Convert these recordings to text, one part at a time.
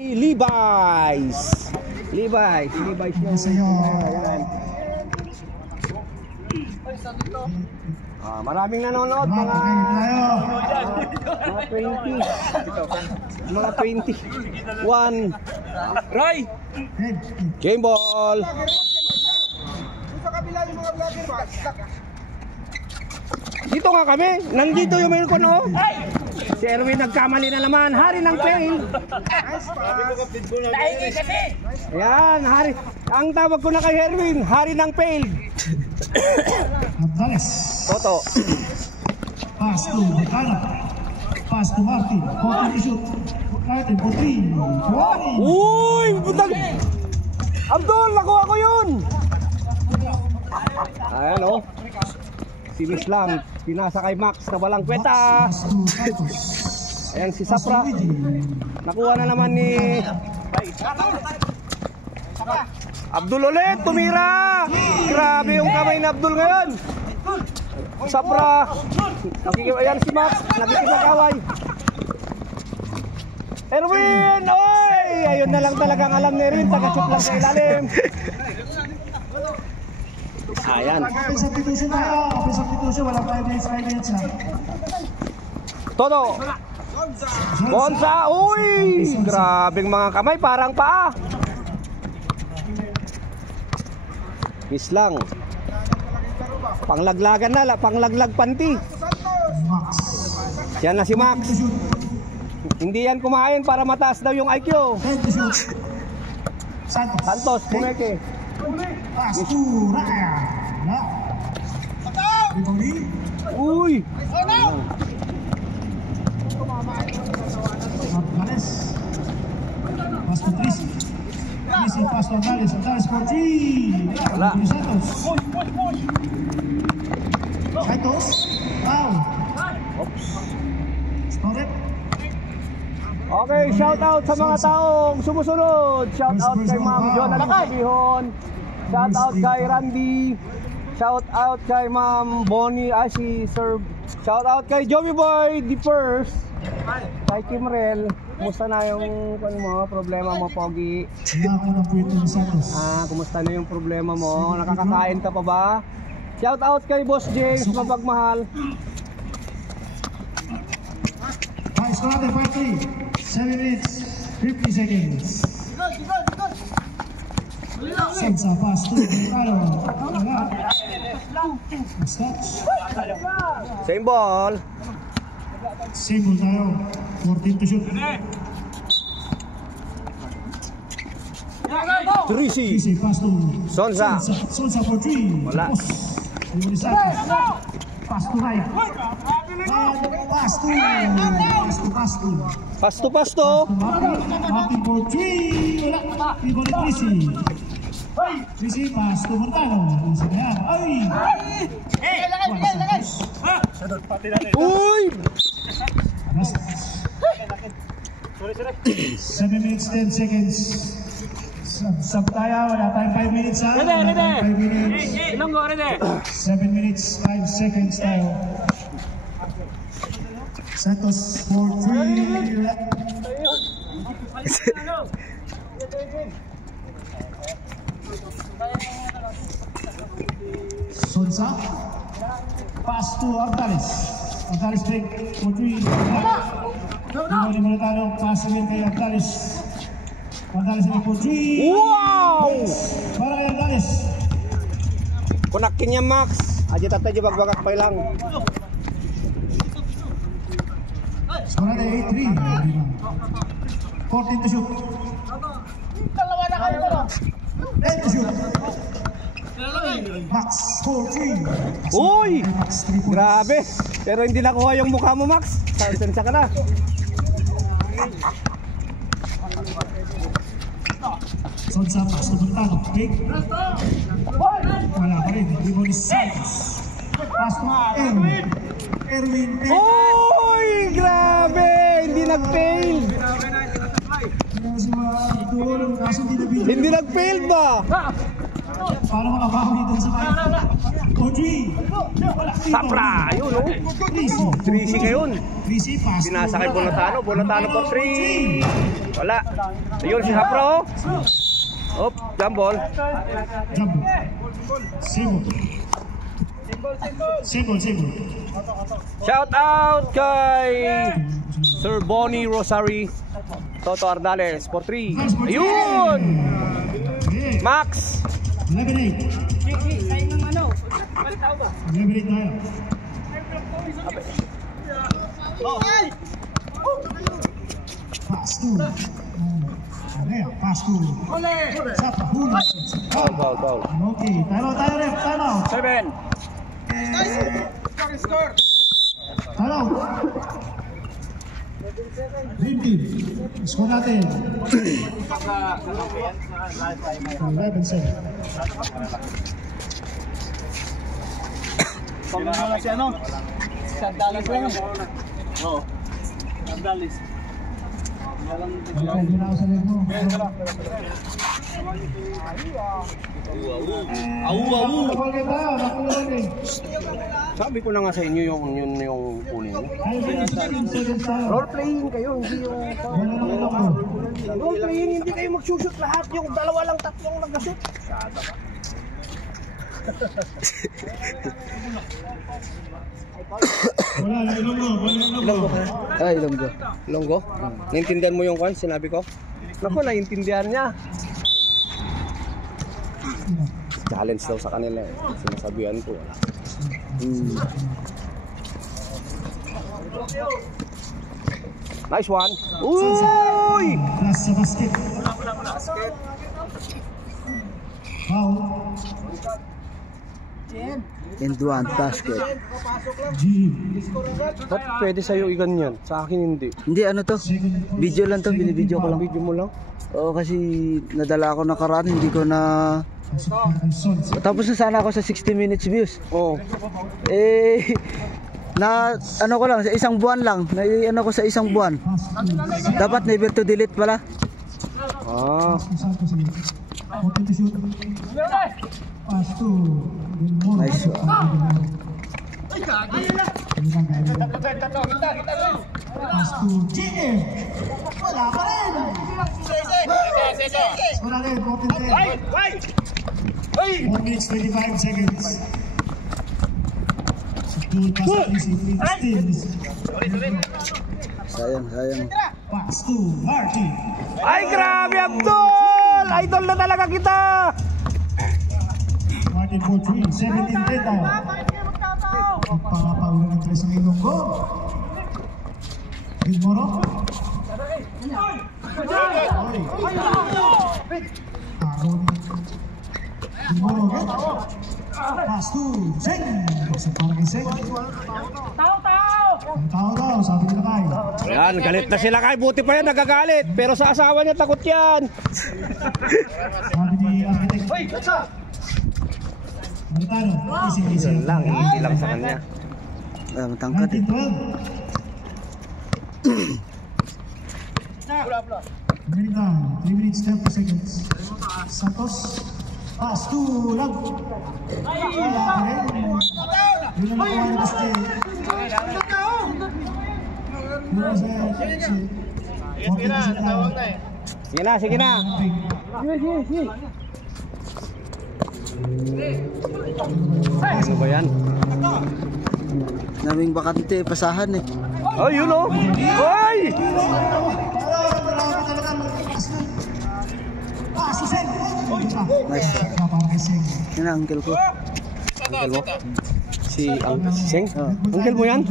Levi's yung ayan. Maraming nanonood, mga 20, mga 21. Roy! Game ball! Sa kabila yung mga vlogger ba? Dito nga kami, nandito yung mail ko no. Si Erwin nagkamali na naman, hari ng fail. Ayan, hari. Ang tawag ko na kay Erwin, hari ng fail. Toto. Pass to Bacana. Pass to Martin. Martin shoot. Martin Putrin. Uy! Butang! Abdul, nakuha ko yun! Ayan o. Sinis lang. Pinasa kay Max na walang kwenta. Ayan si Sapra. Nakuha na naman ni Abdul ulit. Tumira! Grabe yung kamay ni Abdul ngayon. Sapra. Ayan si Max. Nakikipag-away. Erwin! Oy! Ayun na lang talagang alam ni Erwin. Taga-shoot lang sa ilalim. Ayan. Substitution tayo. Substitution. Wala 5 minutes na. Todo. Bonsa. Uy! Grabing mga kamay. Parang paa. Miss lang. Panglaglagan na. Panglaglag panty. Yan na si Max. Hindi yan kumain para mataas daw yung IQ. Santos. Pumeke. Uy! Pass to Trisi. Trisi pass to Andales. Andales for 3. Wala. Santos. Santos. Foul. Oops. Correct. Okay, shout out sa mga taong sumusunod. Shout out kay Ma'am Jonathan Sabihon. Shout out kay Randy. Shout out kay Ma'am Bonnie. Si Sir. Shout out kay Joey Boy the first. Kay Kimrel. Kumusta na yung problema mo, Pogi? Kumusta na yung problema mo? Nakakakain ka pa ba? Shout out kay Boss James, mapagmahal. Score 5-3. 7 minutes, 50 seconds. Sensa pass to Taro. Same ball. Same ball tayo. 14 to shoot. Trisi. Pass to Sonsa. Sonsa for 3. Wala. Pass to right. Pasto. Martin for 3. Wala. Ibo ni Trisi. Trisi pass to Mortano. Ay! Uy! 7 minutes, 10 seconds. Sub tayo. Wala tayong 5 minutes ha. Ready. 5 minutes. 7 minutes, 5 seconds tayo. Santos for 3. Sonsa. Pass to Ardales. Ardales break for 3. Di Mortano. Pass again kay Ardales. Ardales break for 3. Wow! Para kay Ardales. Kunakin niya Max. Aja tatay di bagbagak pa lang. Skor natin 8-3. 14 to shoot. 10 to shoot. Max 4-3. Uy! Grabe. Pero hindi nakuha yung mukha mo, Max. Sensya ka na. Sonsa pass to Montano. Big. Wala pa rin. Ibo ni Santos. Pass to Erwin. Erwin. Uy! Grabe! Hindi nag-fail. Hindi Hindi nag-fail ba? Para makabawi dun sa kaya. Audrey. Sapra, yun oh. 3C ngayon. 3C pass. Sinasakay Bonatano po 3. Wala. Ayun si Sapra oh. Op, jump ball. Jump. Single. Shout out kay Sir Bonnie Rosary Toto Ardales for 3. Ayun! Max! 11-8. 11-8 tayo. Pass to. Pass to. Sapa, huli. Foul. Okay, tayo ref, time out. 7. Score. Time out. Dream team. Score natin. 11-7. Pamana si ano? Sandalis lang. Oo. Sandalis. Okay, ginawa sa leg mo. Sabi ko na nga sa inyo yung kunin mo. Role playing kayo, hindi yung role playing, hindi kayo magsushoot lahat. Yung dalawa lang, tatlong nag-shoot. Wala, ilonggo. Ay, Ilonggo. Naintindihan mo yung kwan, sinabi ko? Naku, naintindihan niya. Challenge daw sa kanila eh. Sinasabihan ko. Nice one. Uy! Last sa basket. Foul. And one basket. G. Ba't pwede sa'yo i-ganyan? Sa akin hindi. Hindi ano to? Video lang to, binibideo ko lang. Video mo lang? Oo, kasi nadala ako nakaraan, hindi ko na... Tapos na sana ako sa 60 minutes views. Oo. Eh, na ano ko lang, sa isang buwan lang. Na ano ko sa isang buwan. Dapat never to delete pala. Ah. Nice one. Pass to JM. Wala pa rin. Wala rin, 4 minutes 25 seconds. Good pass to Steals. Sayang. Pass to Marty. Ay, grabe Abdul! Idol na talaga kita! Marty for 3, 17-10 tayo. Pangapaulan ng 3 ang Ilonggo. Gilmoro. Gilmoro again. Pass to Zeng. Pasok para kay Zeng. Tao daw, sabi nila kay. Ayan, galit na sila kay. Buti pa yan, nagagalit. Pero sa asawa niya, takot yan. Sabi ni Architect. Maritano, easy. Yun lang, hindi lang sa kanya. Matangkat eh. 19-12. Minute na, 3 minutes 30 seconds. Santos. Pass to Lag. Wala pa rin. Yun ang nakuha ni Baste. Sige na. Ano ba yan? Naming bakante, pasahan eh. Oh, yun o. Hoy! Nice. Yan ang uncle ko. Uncle mo? Si Seng? Uncle mo yan?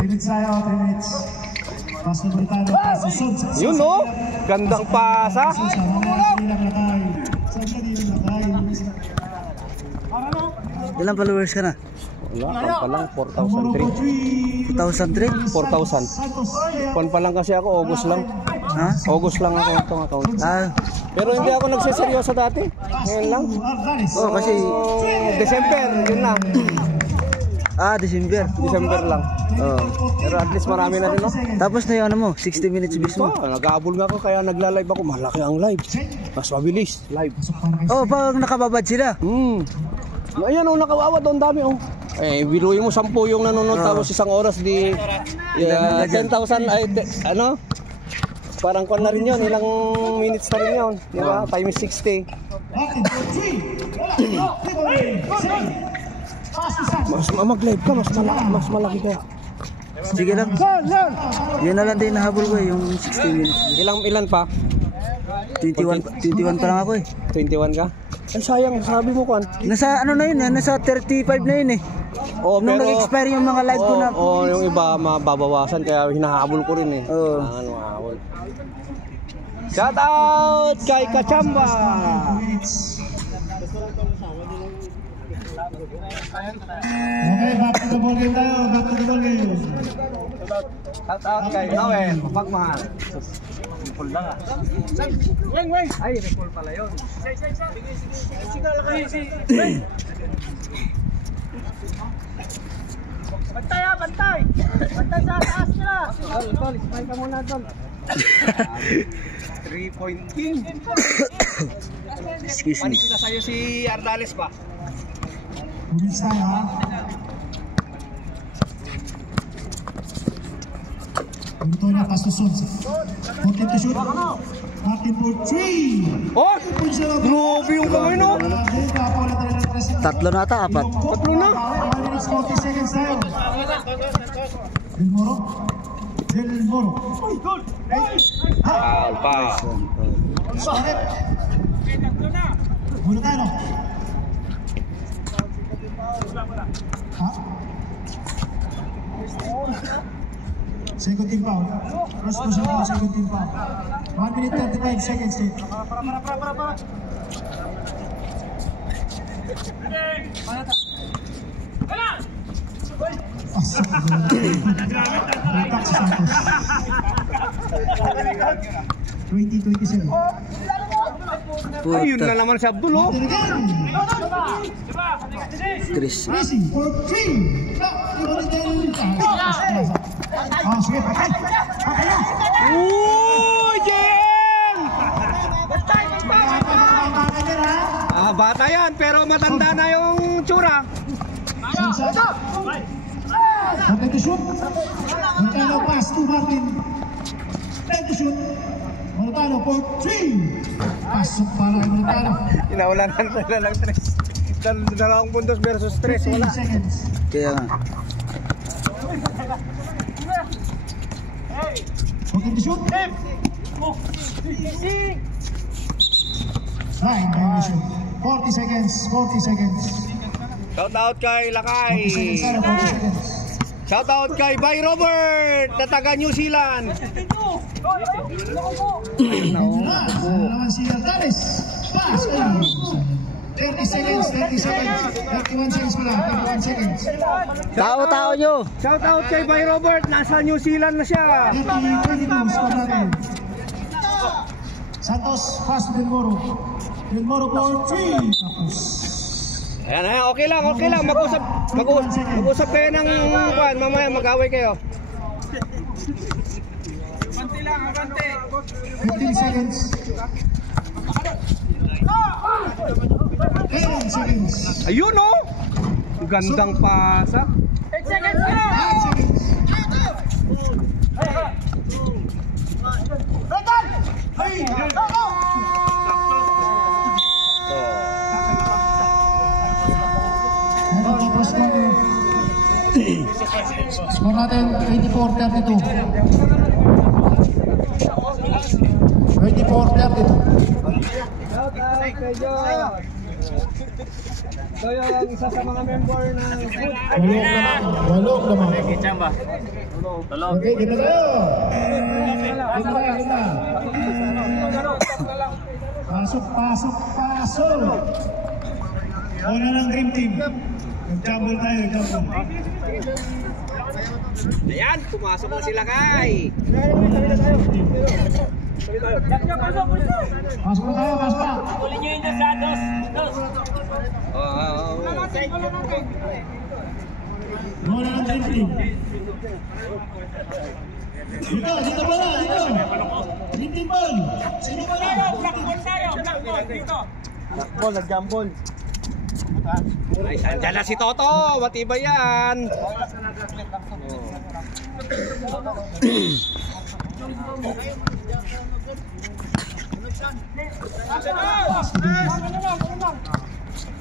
Minutes tayo, 3 minutes. Pass na Maritano, pass to Sod. Yun o. Gandang pasa. Ilang followers ka na? Wala, pa lang 4,003. 2,003? 4,000. Pan pa lang kasi ako, August lang. Ha? August lang ako itong account. Pero hindi ako nagsiseryoso dati. Ngayon lang. Oh, kasi December, yun lang. December. December lang. Oh. Pero at least marami na rin, no? Tapos na yung ano mo, 60 minutes mismo. Nag-aabol nga ako kaya nagla-live ako. Malaki ang live. Mas mabilis, live. Oh, pag nakababad sila. Ayan oh, nakawawa doon, dami oh. Biluin mo 10 yung nanonood tapos isang oras di 10,000 ay ano? Parang kon na rin yun, ilang minutes na rin yun. Di ba? Time is 60. Mas mag-live ka, mas malaki kaya. Sige lang. Yan na lang din nahabol ko yung 60 minutes. Ilan pa? 21 pa lang ako 21 ka? Ay sayang, sabi mo kan. Nasa ano na yun, nasa 35 na yun Oh, nung pero nag-expire yung mga live ko na. yung iba mababawasan kaya hinahabol ko rin mahabol. Shout out kay Kachamba. Okay, back to the ball game tayo. Back to the ball game. Shout out kay Noel, mapagmahal. Recall lang Ay, recall pala yun. Bantay bantay! Bantay sa taas nila! Tol, smile ka muna, Tol. 3-point king. Excuse me. Panis na sa'yo si Ardales pa. Bumis tayo ha. Ito na, pass to Sons. Okay to shoot. Martin for 3. Oh! Grabe yung kamay, no? Tatlo na ata, 4. Tatlo na. 1 minutes 40 seconds tayo. Del Moro. Pa. Scorep. Bulutano. Ha? Second team foul. First possession foul, second team foul. 1 minute 35 seconds. Atak si Santos. 20-27. Ayun na naman si Abdul, oh. Chris. Racing for 3. Sige, patay. Patay na. Jem! Bata yan, pero matanda na yung tsura. Okay to shoot. Montano pass to Martin. Time to shoot. Montano for 3. Pasok para kay Montano. Inaulanan sila ng 3. Dalawang puntos versus 3. 15 seconds. Kaya nga. Okay to shoot. Right, by shoot. 40 seconds. 40 seconds. Shout out kay 40 Lakay. seconds. 40 seconds. Shout out kay Bay Robert na taga New Zealand. Naman si Ardales. Pass. 30 seconds. 30 seconds. 31 seconds pala. 31 seconds. Tao nyo. Shout out kay Bay Robert, nasa New Zealand na siya. 22 score natin. Santos pass to Del Moro. Del Moro for 3. Tapos. Ayan, okay lang. Mag-usap kayo ng kuwan, mamaya mag-away kayo. 15 seconds. 10 seconds. Ayun, oh! Gandang pasa. 8 seconds. Score natin 24-32. 24-32. So yung isa sa mga member ng Good. Walong naman. Okay, kita tayo. Kita. Pasok. Una ng Dream Team. Nag-jumble tayo, Ayan, pumasok na sila kay. Pasok na tayo, pasok na. Uli nyo yun sa dos. Bola ng Dream Team. Dito bola, dito. Dream Team ball. Sino bola? Black ball, dito. Ball, nag-jambol. Ay, andyan na si Toto. Matibay yan.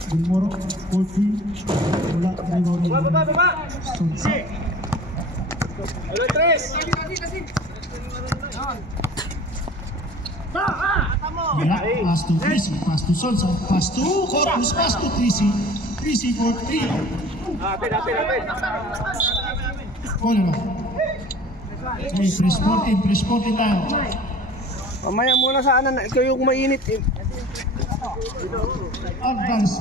Gilmoro, 40. Wala, rebound. Sonsa. Wala, pass to Trisi, pass to Sonsa, pass to Corpus, pass to Trisi. Trisi for 3. Bola na. Okay, press 14 tayo. Mamaya muna sa anan. Ikaw yung mainit eh. Advance.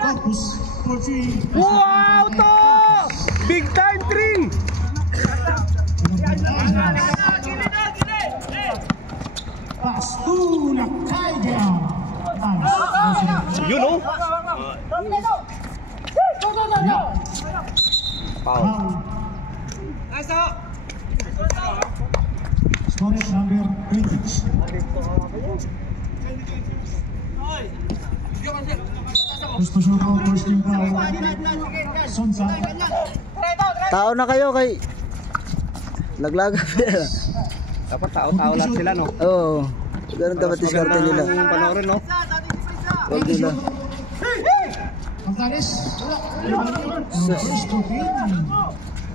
Corpus, 4-3. Wow, to! Big time 3! Pass to Lakaiga. Yun oh! Foul. Storage number 20. Gusto siya ko, first team ka. Sonsa. Tao na kayo kay laglagan. Dapat tao-tao lahat sila, no? Oo. Ganun dapat diskarte nila. Panoorin, no? Huwag nila. Pagkalis. First to team.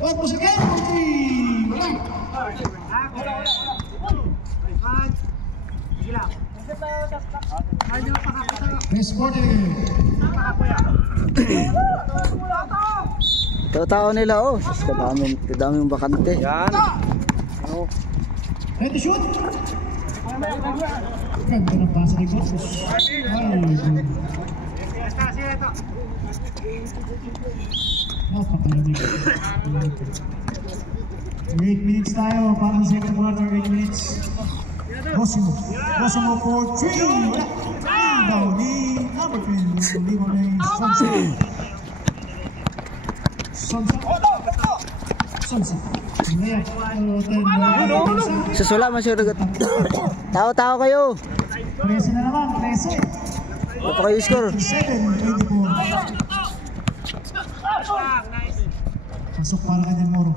Huwag mo sa game. Press 40. Tao nila oh. Kadaming bakante. Yan. Oh. Ready shoot. Ganda ng pasa ni Corpus. Napakalamig. 8 minutes tayo para sa second quarter. 8 minutes. Rosimo for 3. Down ni number 10. Lima na yung Sonsa. Susula man siya dagat. Tao kayo. 13 na naman. 13. Ano kayo score? 7-24. Pasok para kanya Moro.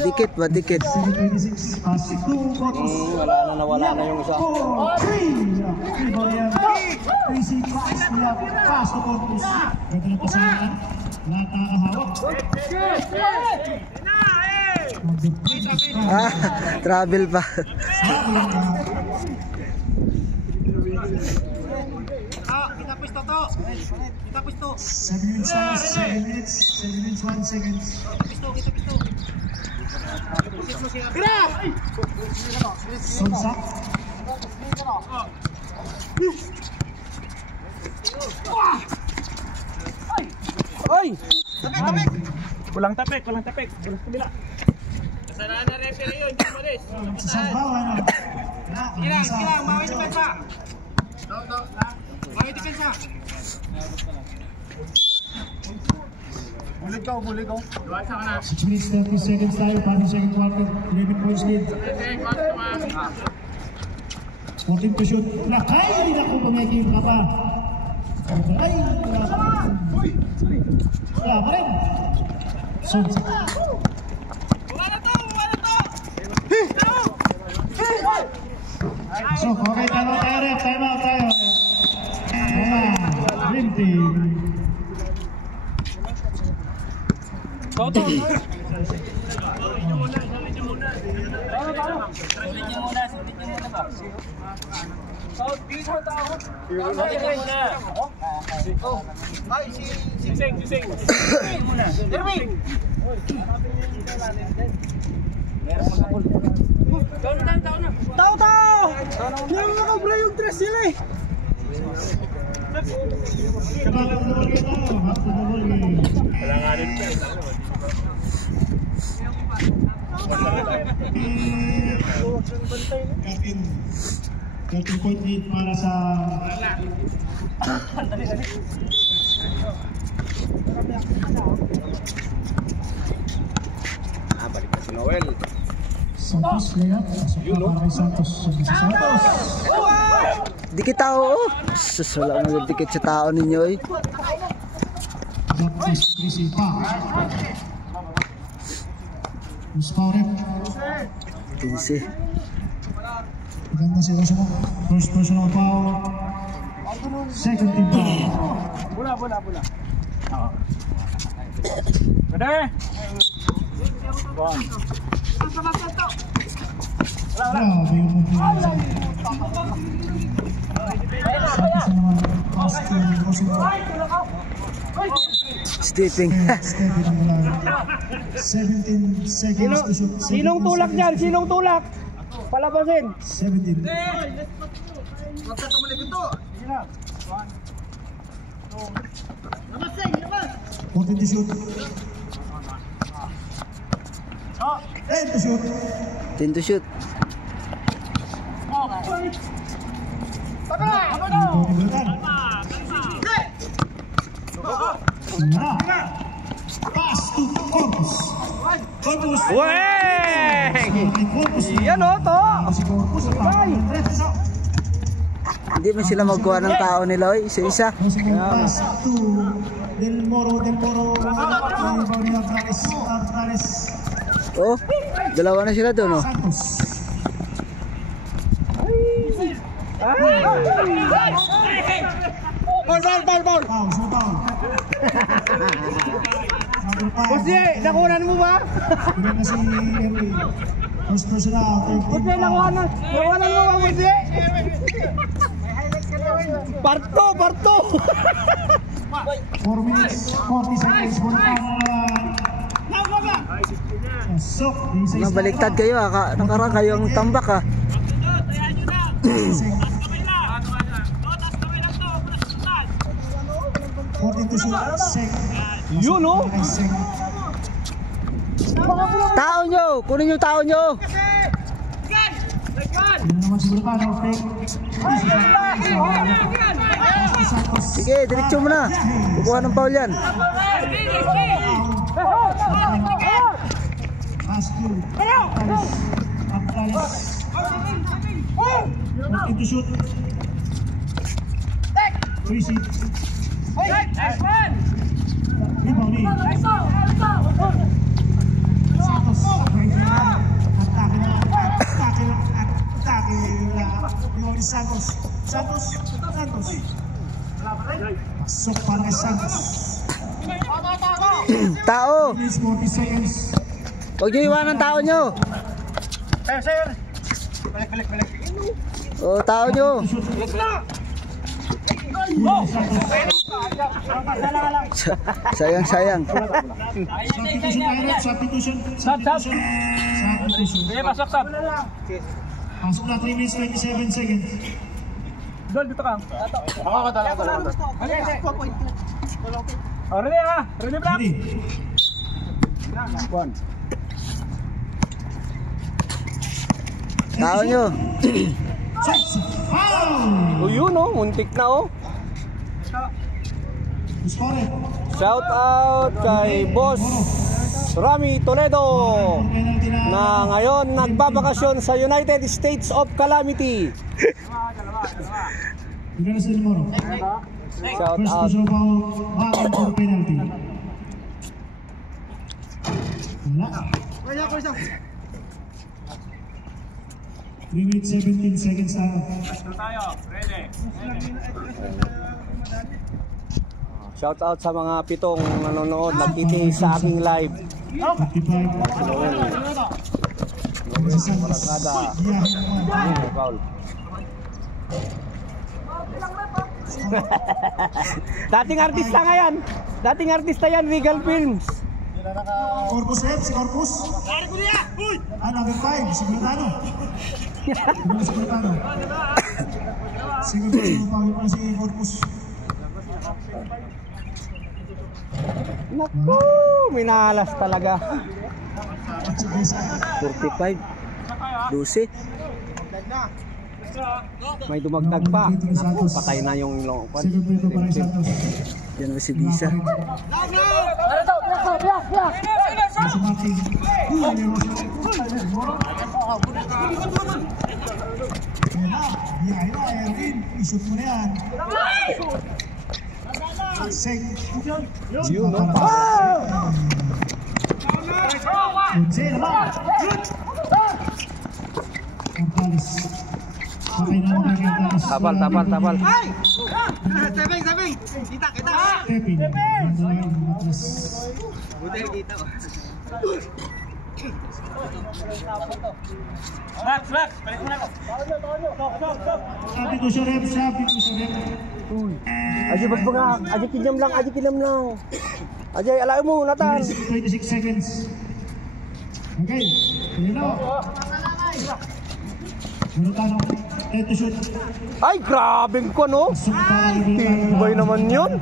Dikit ba? Dikit. 26. Pasok to Corpus. Nawala na yung isa. 3. Rebound 3-6. Pass to Corpus. Ganda na pasahan. Lahat nakahawak. Travel pa. Kita pwesto to. Kita pwesto. 7 minutes tayo. 7 minutes. 7 minutes 1 seconds. Kita pwesto. Sonsa. Oy! Kulang tapik. Kulang kabila. Kasalanan na referee yun. Hindi malis. Sa Sabawan. Kailangan. Mawin depensa. Mawin depensa. Bulig ko. 6 minutes 30 seconds tayo para sa second quarter. 11 points lead. 14 to shoot. Lakay! Naku, pumikip ka pa. Ay, wala pa rin. Sonsa. So, okay, time out tayo. Dream Team. Toto! Tao! Yung nakabra yung dress nila eh. 13 point lead para sa Balik na si Noel. Santos layup. Pasok na para kay Santos. Santos! Dikit tao, oh. Sus, wala na dikit sa tao ninyo, eh. Justice Chrissy pa. Who's fouled? Easy. Maganda si Osmo. First personal foul. Second team foul. Bola. Ready? One. Grabe yung movement. Santos naman. Pass to Osmo. Stepping. Stepping ang mula. 17 seconds to shoot. Sinong tulak dyan? Sinong tulak? Palabasin. 17. 14 to shoot. 10 to shoot. 10 to shoot. Pass to Corpus. Corpus. Weng! Corpus. Yan o, to! Si Corpus. Hindi man sila magkuha ng tao nila, oy. Isa-isa. Pass to Del Moro. Oh, dalawa na sila doon, oh. Santos. Ball! Foul. Jose, nakunan mo ba? Pinag na si Henry. First person out. Jose, nakunan mo ba, Jose? Parto! 4 minutes, 40 seconds. Pasok. Nabaliktad kayo, ha. Nakarang kayo ang tambak, ha. 14 to shoot. Yun, oh. Tao nyo! Kunin yung tao nyo! Yun naman si Bulcano. Sige, diretso mo na. Kukuha ng foul yan. Pass to Abdalis. 14 to shoot. Chrissy. Rebound ni Santos. Atake rebound ni Santos. Pasok para kay Santos. Tao! 40 seconds. Huwag nyo iwanan tao nyo. Sir. Balik. O, tao nyo. Sayang. Substitution. Sige, pasok, Sab. Pasok na 3 minutes 27 seconds. Dol, dito ka. Ako. Ready, ha? Ready, Black? Ready. Tao nyo. Shots. Foul. O yun, oh. Muntik na, oh. Score. Shout out kay Boss Rami Toledo na ngayon nagbabakasyon sa United States of Calamity. Shout First out. personal foul, back for penalty. Wala. 3 minutes 17 seconds na. Tayo, ready. Shout out sa mga pitong nanonood, nagkikinig sa aking live. 55. Kada. Foul. Dating artista yan, Regal Films. Corpus F, si Corpus. Number 5, si Bulcano. Second personal foul pa si Corpus. Naku, minalas talaga. 45. 12. May dumagdag pa. Naku, patay na yung long one. Second free throw para kay Santos. Yan na si Bisa. Nasa marking. Yan na, Erwin. I-shoot mo na yan. Sek. Yun, no? Unse naman. Ortalis. Patay na muna kay Ortalis. Tapal. Tepin. Mandalayan. Matras. Max, balik mo na ako. Sabi ko siya rep. Ajay, ba't ba nga? Ajay, kinam lang. Ajay, alay mo, Nathan. 26 seconds. Okay. Ayan na. Murutano. Head to shoot. Ay, grabing ko, no? Tibay naman yun.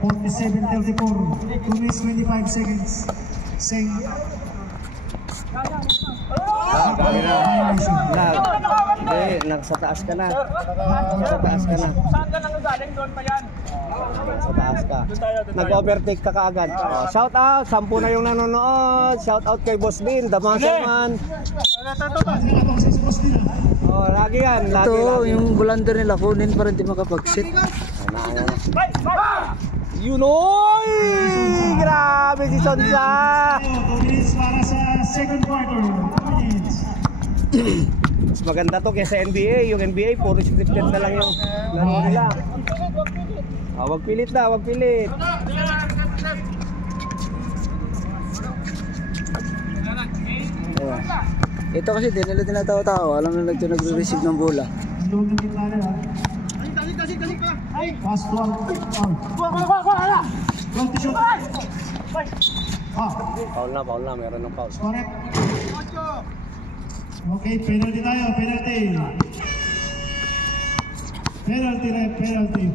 47-34. 2 minutes 25 seconds. Seng. Hindi, nasa taas ka na. Saan ka nang galing? Doon pa yan. Sa taas ka. Nag-overtake ka kaagad. Oh, shout out, 10 na yung nanonood. Shout out kay Boss Bin, Damasaman. Oh, lagi yan. Ito, yung blunder nila, kunin pa rin di makapag-sit. Yun, oy! Grabe si Sonsa! 2 minutes para sa second quarter. 2 minutes. Mas maganda to kaysa NBA. Yung NBA, puro scripted na lang yung laro nila. Wag pilit na, wag pilit. Ayan. Ito kasi di nila tinatawa-tawa. Alam na nagre-receive ng bola. Ang loob ng gitna nila. Pass to out. Long to shoot. Foul na, meron ng foul. Correct. Okay, penalty tayo, penalty. Penalty.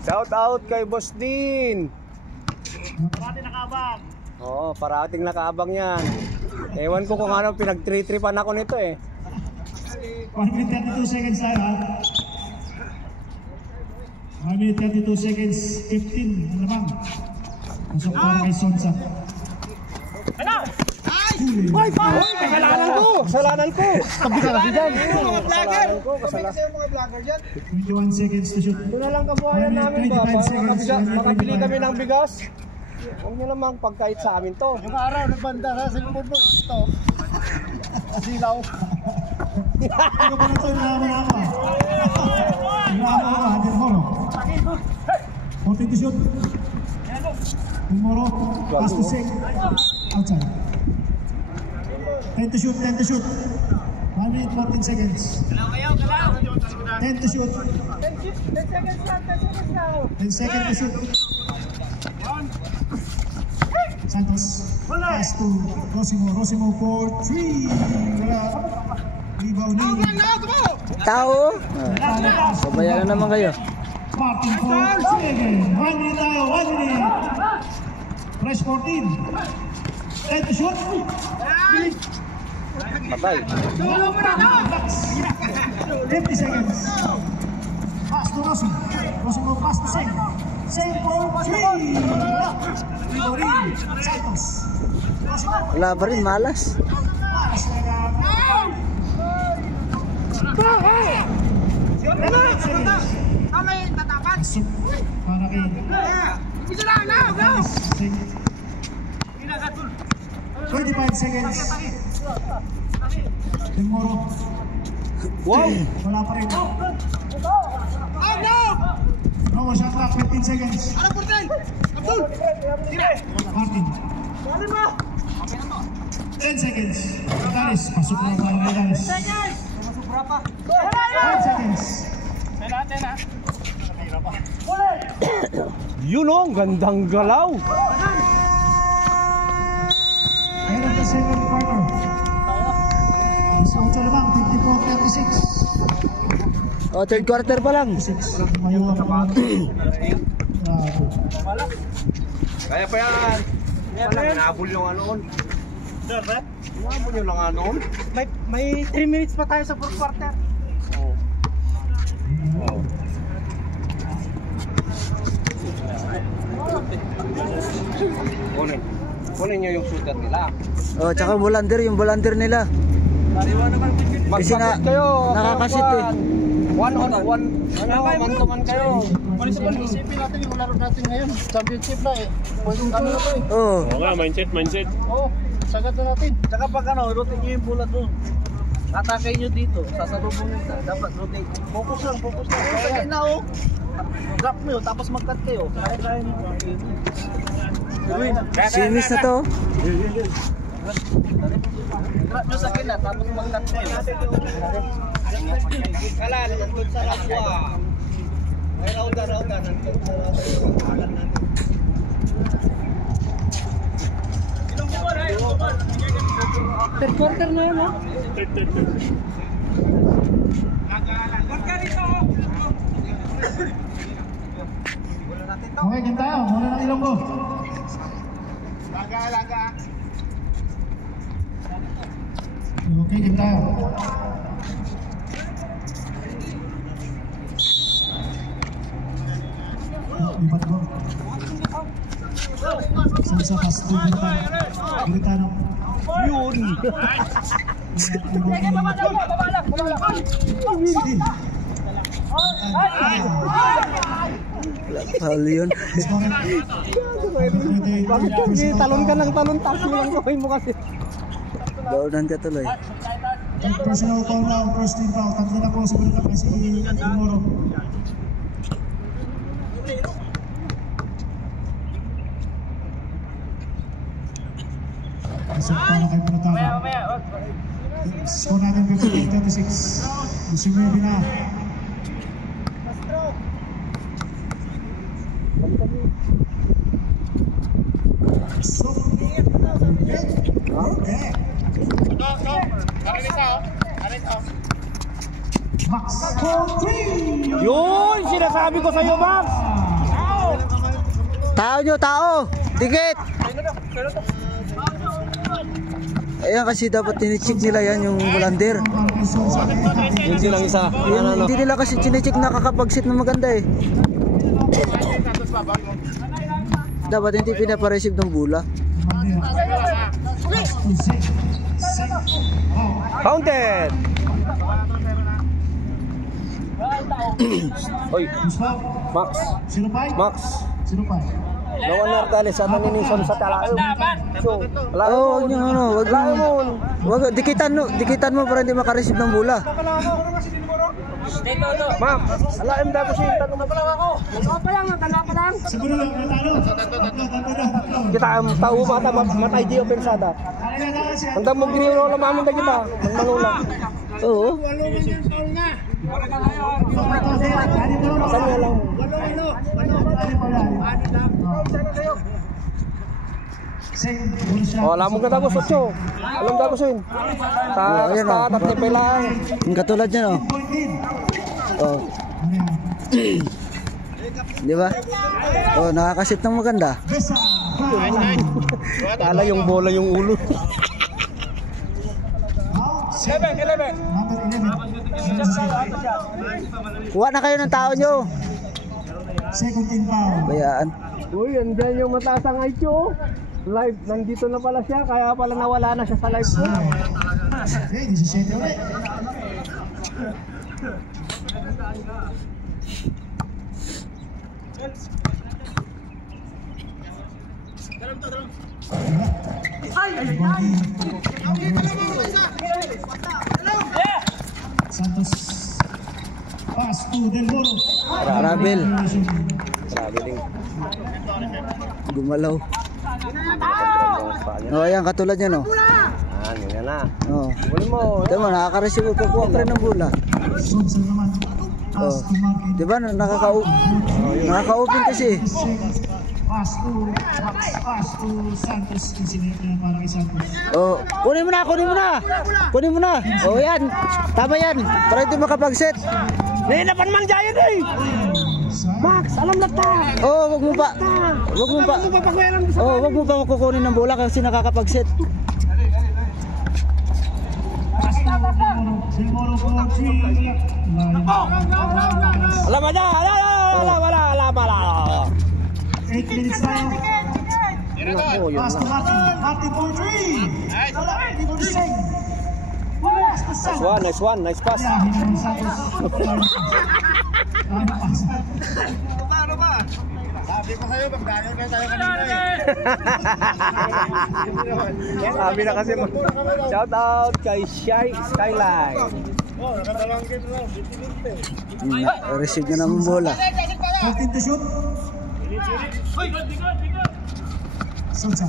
Shout out kay Boss Din. Parati nakabang. Oo, parating nakaabang yan. Ewan ko kung ano, pinag-tripan ako nito eh. 1 minute 32 seconds tayo ha. 1 minute 32 seconds, 15, ano bang? Masok para kay Sonsa. Ano? Kasalanan ko! Tabi ka kasi dyan! Kasalanan ko! 21 seconds to shoot. Ito na lang kabuhayan namin ba? 25 seconds. Makabili kami ng bigas. Huwag nyo namang pagkait sa amin to. Yung araw, nagbanda sa cellphone mo. Ito. Asilaw. Ano ba na ito? Nalaman ako ah. Nalaman ako ah. Del Moro. 14 to shoot. Del Moro. Pass to Sek. Outside. 10 to shoot. 1 minute 14 seconds. 10 to shoot. 10 seconds to shoot. Santos. Pass to Rosimo for 3. Wala. Rebounding. Tao! Pabayaan na naman kayo. Martin for 3 again. 1 minute tayo. 1 minute. Fresh 14. 10 to shoot. Patay. 50 seconds. Pass to Rosimo pass to Seng. Seng for 3. Rebounding. Santos. Wala pa rin, malas. Pass na lang. Pasok para kay 25 seconds. Del Moro. Wow! Wala pa rin. No, shot clock, 15 seconds. Martin. 10 seconds. Dalis, pasok na para kay Dalis. 5 seconds. Tena. Yun o, gandang galaw. End of the second quarter. Isang lang, 54-36. O, third quarter pa lang. 6. Mayo ako. Kaya pa yan. Wala, hinabol yung ano. Hinabol yung lang ano. May 3 minutes pa tayo sa fourth quarter. Oo. Oo. Kunin nyo yung shooter nila. Oh, tsaka yung bolander nila. Kasi nakakasit eh. One on one. Man to man kayo. Isipin natin yung laro natin ngayon. Championship na eh. Ano na to eh. Oo. Oo nga, mindset. Oo, sagad na natin. Tsaka pag ano, rotate nyo yung bola doon. Atakay nyo dito, sasalubong nyo sa. Dapat rotate. Focus lang. Kaya na oh. Drop mo yun, tapos mag-cut kayo. Kaya nyo. Simis na to. Drop nyo sa kina, tapos mag-cut kayo. Kalan, nandun sa Raswa. Ay, rauda, nandun sa Raswa. Third quarter na yun ha? Okay, game tayo. Muna ng Ilonggo. Okay, game tayo. Lipat ko. Sa pasto, Gritano. Yun! Hal yun. Bakit kasi talon ka ng talon, taas mo lang gawin mo kasi. Daunan ka tuloy. Personal foul now, first team foul. Tatlo na po sa bulak kasi Moro. Pasok para kay Pinatama. Score natin 58-36. Musimwe na. Max Yun! Sinasabi ko sa'yo, Max! Tao! Dikit! Ayan kasi dapat tinicheck nila yan yung bolander. Yun silang isa. Hindi nila kasi tinicheck nakakapag-sit na maganda eh. Dapat hindi pinapareceive ng bola. Counted! Oy, Max! 05. Max! 05. Lawan Nartales sa taninison sa talayo. So, Oo, yung ano, wag dikitan mo para hindi makareceive ng bola. Ma'am, alaim daw ko siya tanong na lang ako. Siguro lang natalo. Kita ang tao mata matay di opensada. Hanggang mo giniulo lang mamun da kita, mangulang. Oo. Asan nga lang. Oh, lamog na tapos 8. Alam daw ko sin. Ayan, oh. Tatay lang. Yung katulad niyan oh. Oh. Di ba? Oh, nakakasit ng maganda. Kala yung bola yung ulo. 11. Kuha na kayo ng tao nyo. Second team foul. Bayaan. Uy, andyan yung mataas ang IQ. Live, nandito na pala siya, kaya pala nawala na siya sa live ko. Okay, 17 ulit. Santos pass to Del Moro. Rabel. Grabe din. Gumalaw. Oh, ayan katulad niyan oh. Yan na. Oh. Huli mo. Tama, nakaka-receive pagkuha pa rin ng bola. Sonsa naman. Oh. Pass to Martin. Di ba nakaka-open kasi. Pass to Santos. Insinet na para kay Santos. Oh, kunin mo na. Oh, yan. Tama yan. Para hindi makapag-set. Nahinapan mang giant eh. Max, alam na ta. Oh, wag mo pa. Wag mo pa. Oh, wag mo pa kukunin ng bola kasi nakakapag-set. Alam mo na, alam. 8 minutes now. Pass to Martin for 3. Nice one, nice pass. Sabi ko sa'yo, magdayang na tayo kanina Sabi na kasi shout out kay Shy Skyline. Oh, nakadalang game lang. Receive na naman bola. 14 to shoot. Salsa.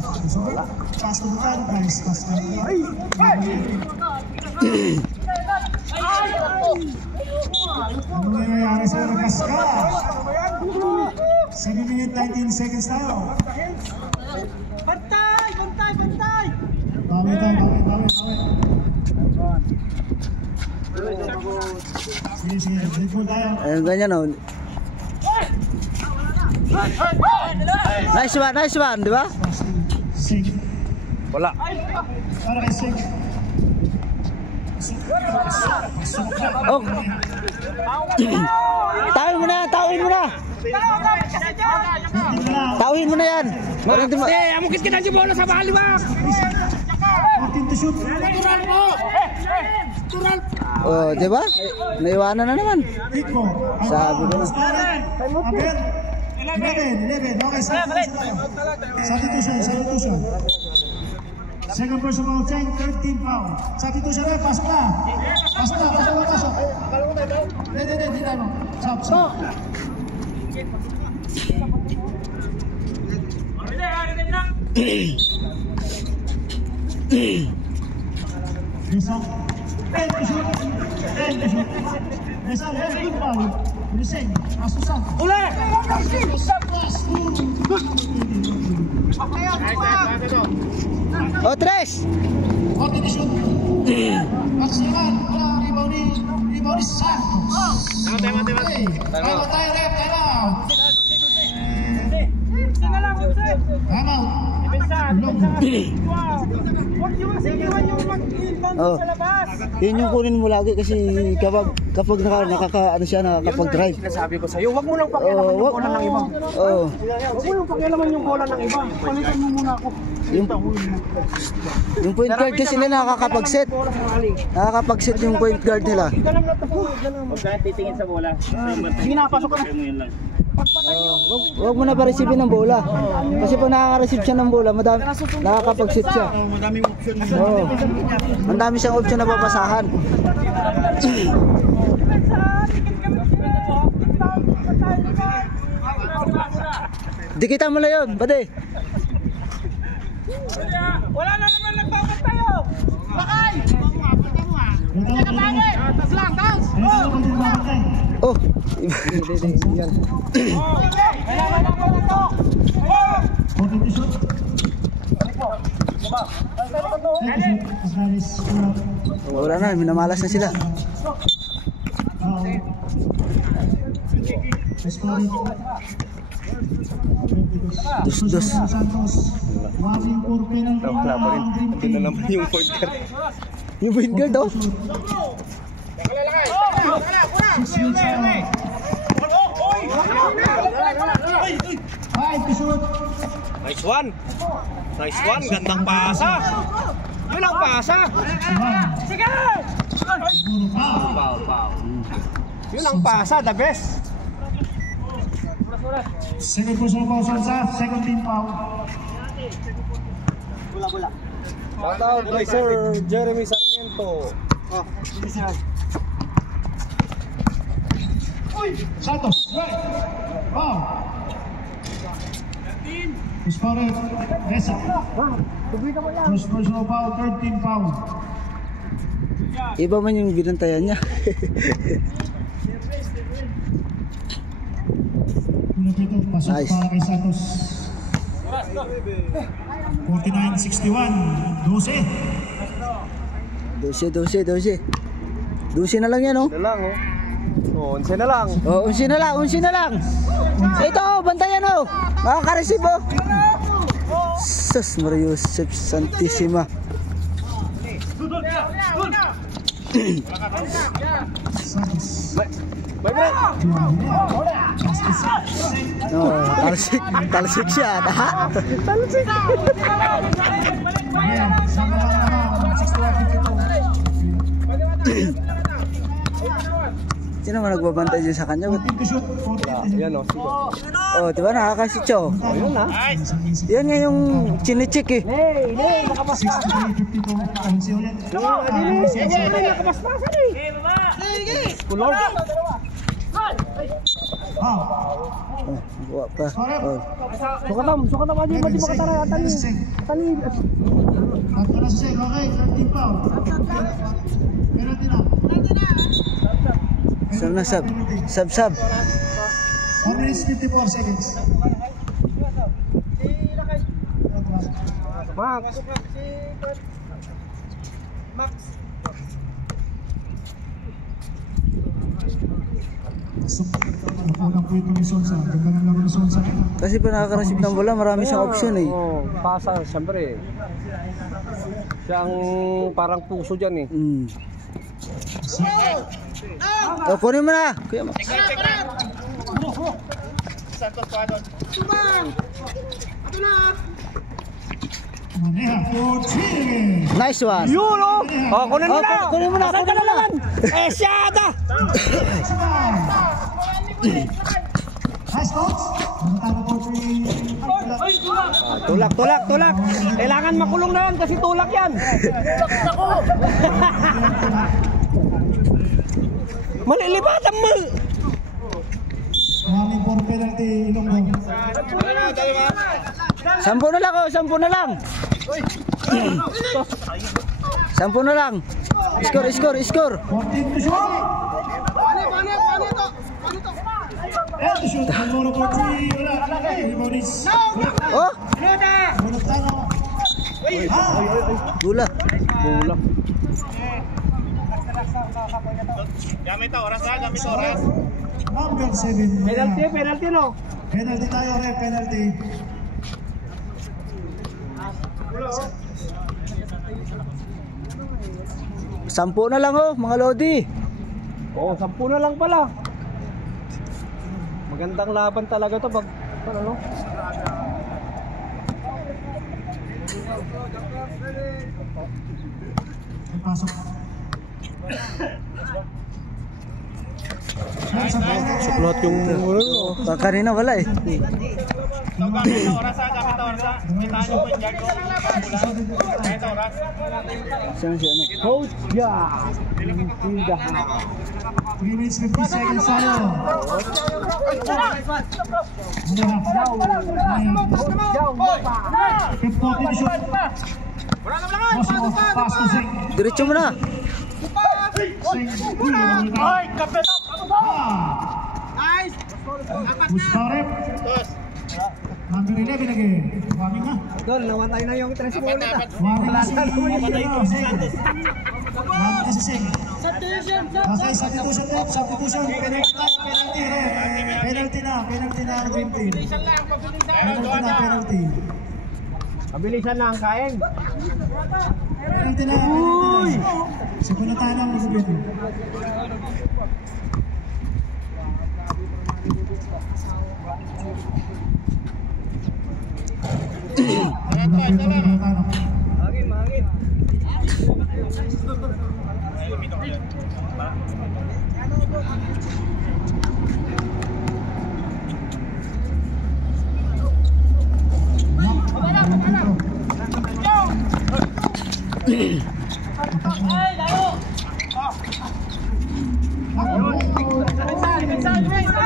Pass to Bukan. Nice pass to ano nangyayari sa Nagaska? 7 minutes 19 seconds tayo. Bantay! Bawi. Sige, break tayo. Ayun, ganyan oh. Nice one, di ba? Pass to Sing. Wala. Para kay Sing. Oh. Tawin mo na. Tawin mo na yan. Amukit kita si bola sa baliwak. 14 to shoot. Oh, di ba? Naiwanan na naman. Hit mo. Sabi ko na. Abel. 11. Okay, substitution. Second person foul, 13 foul. Substitution na, pasok na. Pasok. Hindi tayo. Stop. Bisa. 10 to shoot. Bisa, good foul. Bilising. Pasok sa. Uli! Oh, tres. 14 to shoot. Maksimal. Rebound ni Santos. Time out. Oh. Yun yung kunin mo lagi kasi kapag nakakapag-drive. Sabi ko sa'yo, wag mo lang pakialaman yung bola ng iba. Oh. Wag mo lang pakialaman yung bola ng iba. Palitan mo muna ako. Yung point guard kasi nila nakakapag-set. Nakakapag-set yung point guard nila. Huwag ka titingin sa bola. Sige na, pasok ka na. Huwag mo na pa-receive ng bola. Kasi pag nakaka-receive siya ng bola, nakakapag-set siya. Madaming option na Oo. Ang dami siyang option na papasahan. Dikitan mo na yun, pati. Wala na naman nagbabat tayo! Bakay! Oh. Yan. Wala na, minamalas na sila. Dos. Wala pa rin. Ito na naman yung point guard. Yung point guard, oh. Nice one, gandang pasa. Yun ang pasa. Sige! Yun ang pasa, the best. Second person foul sa second team foul. Shout out kay Sir Jeremy Sarmiento. Santos, right. Foul. Disparo Reza. First personal foul, third team foul. Iba man yung binantayan niya. Pinapito, pasok Nice. para kay Santos. 49-61, 12. 12 na lang yan, oh. Ito lang, oh. Oh, 11 na lang. Oh, unsi na lang, unsi na lang. Ito, oh, bantayan oh. Makaka-receive oh. Sus, Mario Yusef Santissima. No, talsik siya. Talsik. Sino man nagbabantay dyan sa kanya? Yan o. Oh, diba nakakasitso? Oh, yun na. Yan nga yung chinichik eh. Kulor. Oh, buwa pa. Oh. Sukatam aja mati makatara tali. Sab na sab. Sab. 1 minute 54 seconds. Max. Nakulang po ito ni Sonsa. Ganda ng laro ni Sonsa. Kasi pa nakaka-receive ng bola, marami siyang option eh. Oh, pasa, siyempre. Siyang parang puso dyan eh. Oh, kunin mo na. Kuya Max. Nice one. Yun oh! Oh, kunin mo na! Kunin mo na. Eh, siyada! High scores. Tulak. Kailangan makulong na yan kasi tulak yan. Malilibatan mo! Maraming for penalty Ilonggo. 10 na lang oh, 10 na lang. 10 na lang. Score. 14 to shoot. And shoot. Number 3. Wala. Rebound is. Oh, Bulutano. bola. Gamit oras. Number 7. Penalty no? Penalty tayo, ref. Penalty. Sampu na lang oh, mga lodi. Oo, 10 na lang pala. Magandang laban talaga to pag ano? Pasok. Suklot yung Kanina wala eh. Gamit oras. Kita nyo po yung guard ko. Gamit oras. Saan siya ano? coach ya. 3 minutes 50 seconds tayo. Diretso mo na. Ay, kapit! Mustarep. Number 11 again. Warning na. Dol, namatay na yung 3 seconds na. Warning na si Santos. Warning na si Sing. Okay, substitution po. Substitution. Penalty tayo. Penalty na ang Dream Team. Penalty. Mabilisan na ang kain. Penalty na. Uy! Sipunatan ang Lisbeth. Mahangin.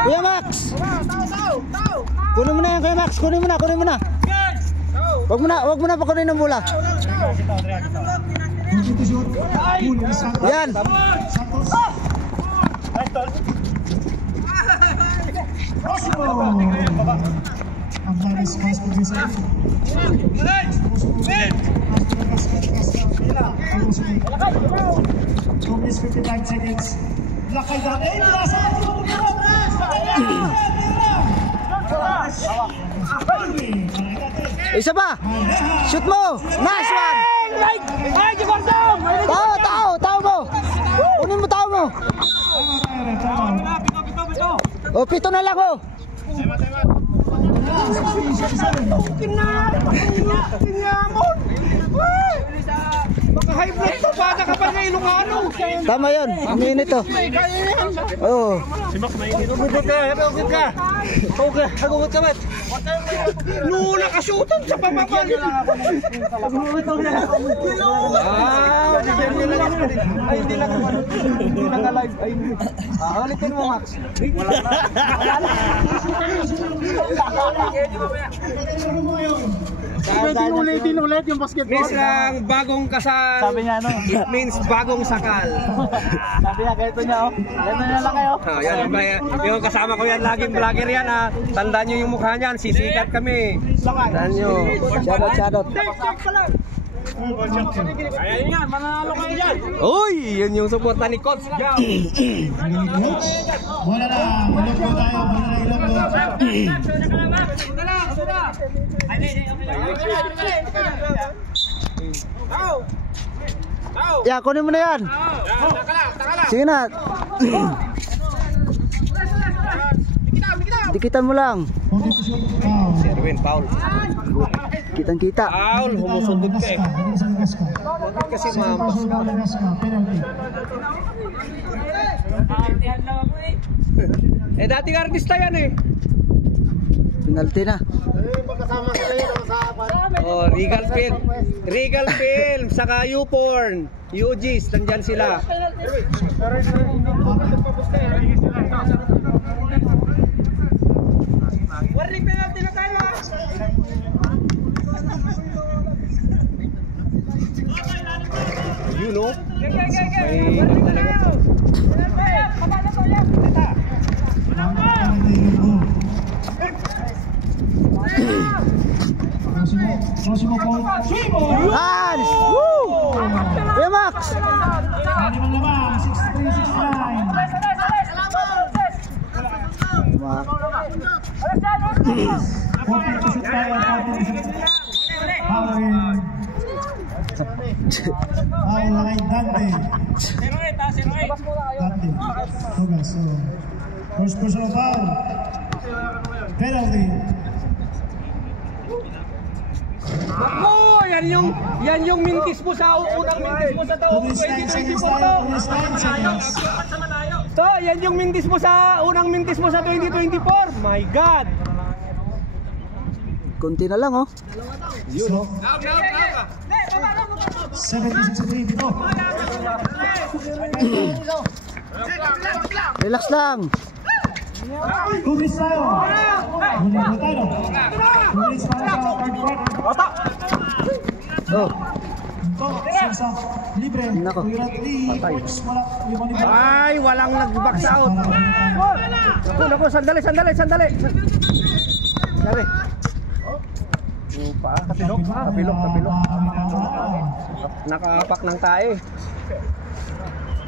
Kuya Max. Kunin mo na yan, Kuya Max. Kunin mo na. Wag mo na pakunin ng bola. Yan. Ang baris pass po din sa 2 minutes 55 seconds. block kay Dante. Nasa Isa pa. Shoot mo. Nice one. Tao mo. Kunin mo tao mo. Oh, pito na lang oh. Kinamon! Baka high blood to, bata ka pa nga Ilocano. Tama yun, uminit to. Oo. Hugot ka. Hugot ka ba't? Nula ka shootan sa pamabal. Ay, hindi lang ka-live. Ulitin mo, Max. Ulitin ulit yung basketball. Means lang bagong kasal. Sabi niya, no? It means bagong sakal. Sabi niya, ganito niya, oh. Ganito niya lang kayo. Yung kasama ko yan, laging vlogger yan ha. Tandaan nyo yung mukha niyan, sisikat kami. Tandaan nyo. Shoutout. Ayan yan, mananalo kayo dyan. Uy, yun yung suporta ni Coach. Wala na, ilog po tayo. Wala na ilog po. Yeah, kunin mo na yan. Sige na. Dikitan mo lang. Serwin, Paul. Kitang-kita. Paul, humusundot ka eh. Kasi mampas ka. Eh, dating artista yan eh. Penalty na. Magkasama kayo sa Oh, Regal Film, saka YouPorn, UGs, nandyan sila. Warning penalty na tayo ha! You know? Próximo po. Nice! Woo! Yeah, Max! Limang laban, 63-69. Max. Foul na kay Dante. Dante. Tugas. First personal foul. Penalty. Oh, yan yung mintis mo sa unang mintis mo sa taong 2024 to. To, yan yung mintis mo sa unang mintis mo sa 2024. My God. Konti na lang oh. So, 76-82. Relax lang. Kubis tayo. Muna po tayo. Kubis para sa third quarter. Oh. Ito, sa libre. Nako. Wala, limang libre. Ay, walang nag-box out. Naku, sandali. Sandali. Kapilok. Nakaapak ng tae.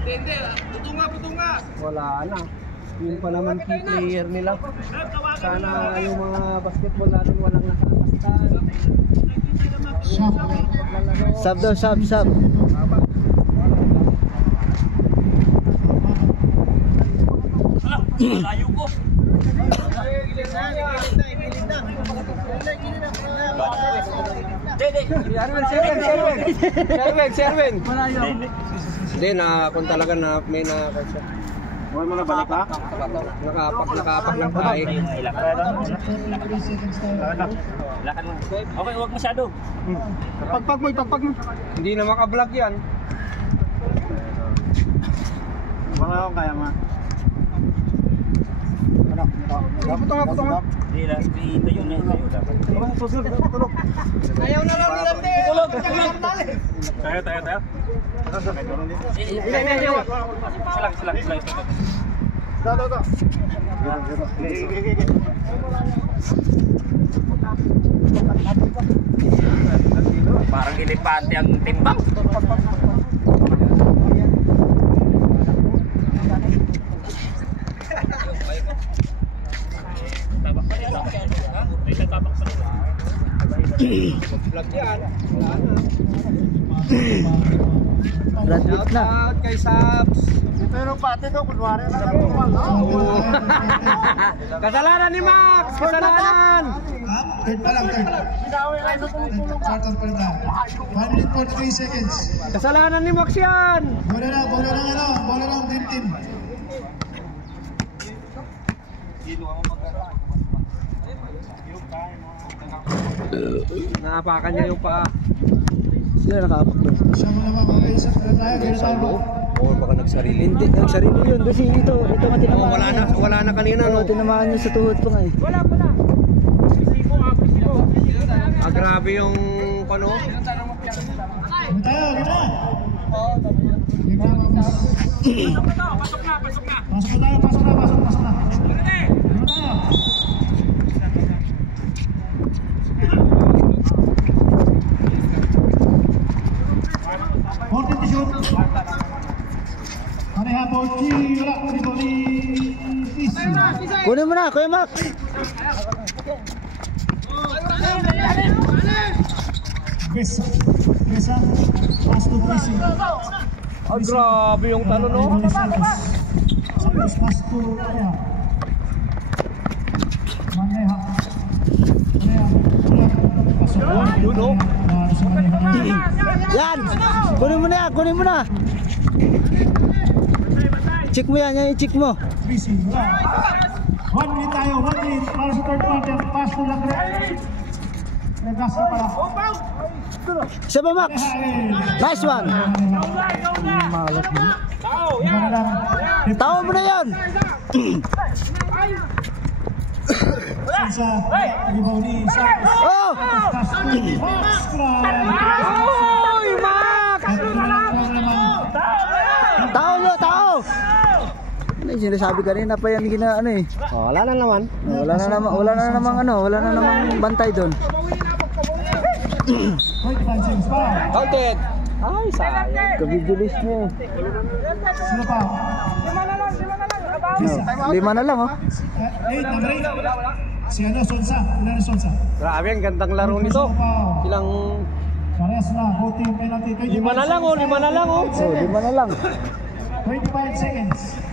Hindi, putunga. Wala na. Yun pa naman key player nila. Sana yung mga basketball natin walang nakapastan. Sub daw, sub. Layo ko. Sherwin. Hindi na kung talaga na may na-concert. Huwag mo na balik ha? Nakaapak ng tae. Lakad mo. Okay, huwag masyado. Pagpag mo. Hindi na maka-vlog yan. Wala akong kaya ma. Putunga. Hindi lang, tayo na tayo dapat. Ayaw na lang nilang din. Tulog. Tayo. Hindi. Silang. Ito. Parang elepante ang timbang. Vlog yan. Wala na. Graduate na. Out kay Sabs. Pero pati to, kunwari na lang. Kasalanan ni Max! Kasalanan! Third pa lang, third. Pinawi kayo sa tumutulong. Starter pa lang. 1 minute 43 seconds. Kasalanan ni Max yan! Bola lang, dream team. Naapakan niya yung paa. Sino nakaapak doon? Siya mo naman, mga isa. Tayo. Oo, baka nagsarili. Hindi, nagsarili yun. Kasi ito nga tinamaan. Wala na kanina, no? Tinamaan yun sa tuhod pa nga eh. Grabe yung ano. Tayo, gina. Pasok na. Pasok na. Gina tayo. Forty to shoot. Pareha Bochi, wala ko dito ni Isi. Kunin mo na, Kuya Max. Besa, pass to Isi. Grabe yung talo, no? Santos pass to Pareha. Maneha. Yun, no? Yan! Kunin mo na! Check mo yan i-check mo. 1 minute tayo, 1 minute para sa third quarter. Pass to lang rin. Regas ka pala. Isa ba, Max? Nice one! Tao mo na yan! Sa rebound ni Santos. Oh! Pass to Max. Oy, Max! Tao! Ano yung sinasabi kanina pa yan ano eh. Wala na naman. Wala na namang bantay doon. Counted! Ay, sayang. Kabibilis niya eh. Sino pa? 5 na lang oh. 8, number 8. Si ano, Sonsa. Ilan na Sonsa? Grabe, ang gandang laro nito. Silang... Parehas na, voting penalty. 5 na lang, oh. 5 na lang, oh. So, 5 na lang. 25 seconds.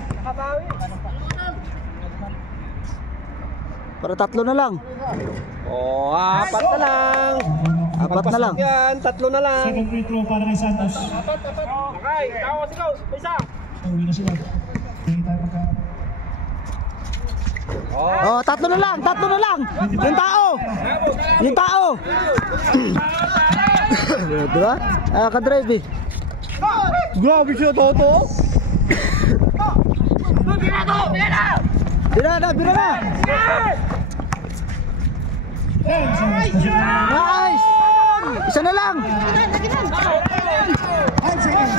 Para 3 na lang. Oh, 4 na lang. 4 na lang. Yan, 3 na lang. Second free throw para kay Santos. Okay, tawas ikaw. Isa. Uwi na sila. Hindi tayo pagka... Oh, 3 na lang. Yung tao. Diba? Ka-drive eh. Grabe siya, Toto. Bira na. 10 seconds. Nice! Isa na lang. 5 seconds.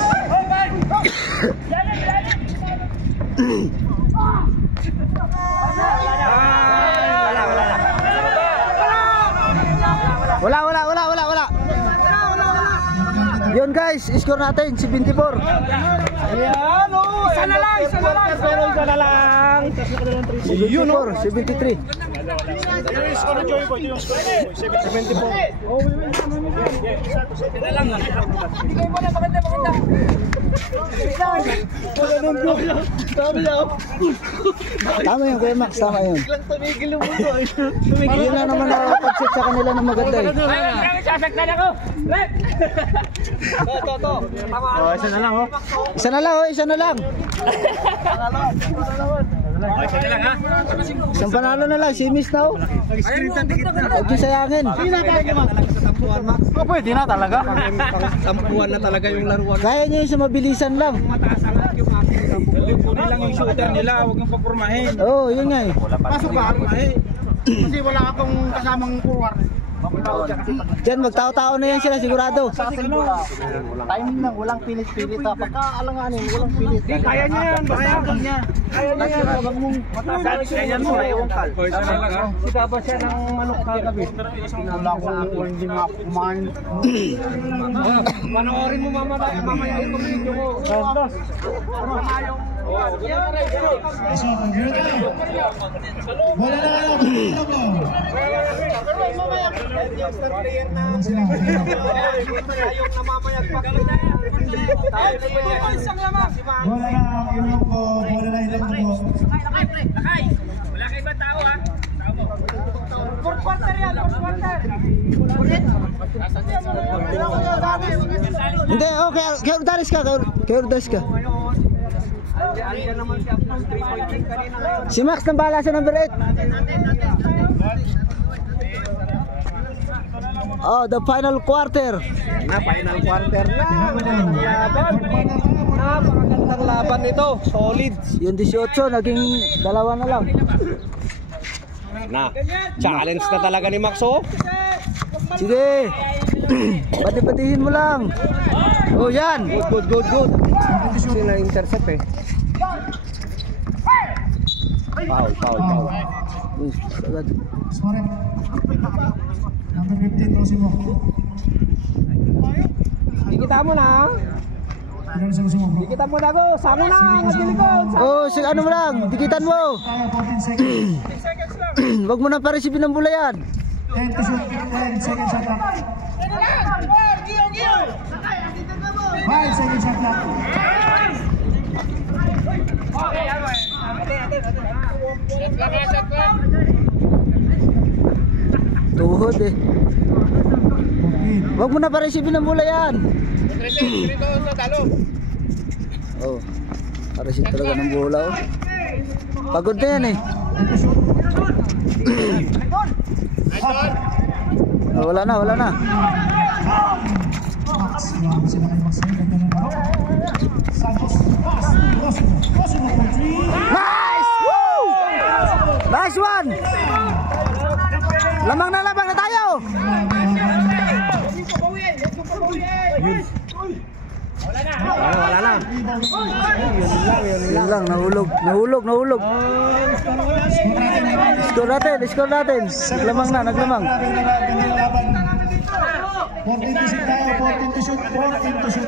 Wala. Yun guys, score natin 74. Ayan, oh. Isa na lang. Pero isa na lang. 73. Yung score na Joy Boy. Yung score na Joy Boy. 74. Tama yun, Kuya Max, tama yun. Yun lang naman nakakapag-set sa kanila ng maganda eh. Sasaktan ako. Toto. Tama. Oh, isa na lang, oh. Isa na lang. Okay, isa na lang, ha? Isang panalo na lang, si Miss now. Huwag yung sayangin. Pwede na talaga. Tampuan na talaga yung laruan. Kaya nyo yung sa mabilisan lang. Kunin lang yung shooter nila, huwag yung pagpurmahin. Oo, yun nga eh. Pasok ba? Kasi wala akong kasamang forward. Diyan, magtao-tao na yan sila sigurado. Timing lang, walang pilit-pilit ha. Pagka alanganin, walang pilit. Kaya niya yan, basta hanggang niya. Kaya niya yan, habang mong matasalit. Kaya mo, ewan kal. Isa na lang, ha? Sikaba siya ng manok kagabi. Wala akong hindi nga kumain. Panoorin mo mamaya yung video ko. Pasok, meron tayo. Wala na kayo. Yung star player na Sila. yung namamayag pa. Wala na ang ilong ko. Wala na ilong ko. Lakay! Wala kayo ba tao ha? Tao mo. Fourth quarter yan, fourth quarter. Hindi, okay. Kaya Ordalis ka. Kaya Ordalis ka. Andiyan naman si Apnang 3.6 kanina ngayon. Si Max nang bahala sa number 8. Oh, the final quarter. Na final quarter na. Laban. Napakagandang laban nito. Solid. Yung 18, naging 2 na lang. Na. Challenge na talaga ni Maxo. Sige. Pati-patihin mo lang. Oh, yan. Good. Kasi na-intercept eh. Foul. Agad. Smarem. Number 15, Rosimo. Ikita mo na. Ilan sa Rosimo? Ikita mo na go. Sano na. Nagdilikod. Oh, sige, ano mo lang. Dikitan mo. Tayo, 14 seconds. Wag mo na pa-receive ng bola yan. 10 to shoot, 10 seconds shot clock. 5 seconds shot clock. Tuhod eh. 14. Wag mo na pa-receive ng bola yan. Oh, pa-receive talaga ng bola oh. Pagod na yan eh. 10 to shoot. Oh, wala na. Max, grabe sila kay Max. Ganda na ba? Santos, pass, Rosimo for 3. Nice! Woo! Nice one! Lamang na tayo! Wala na. Yun lang, nahulog. Score natin. Naglamang. 14 to shoot tayo, 14 to shoot.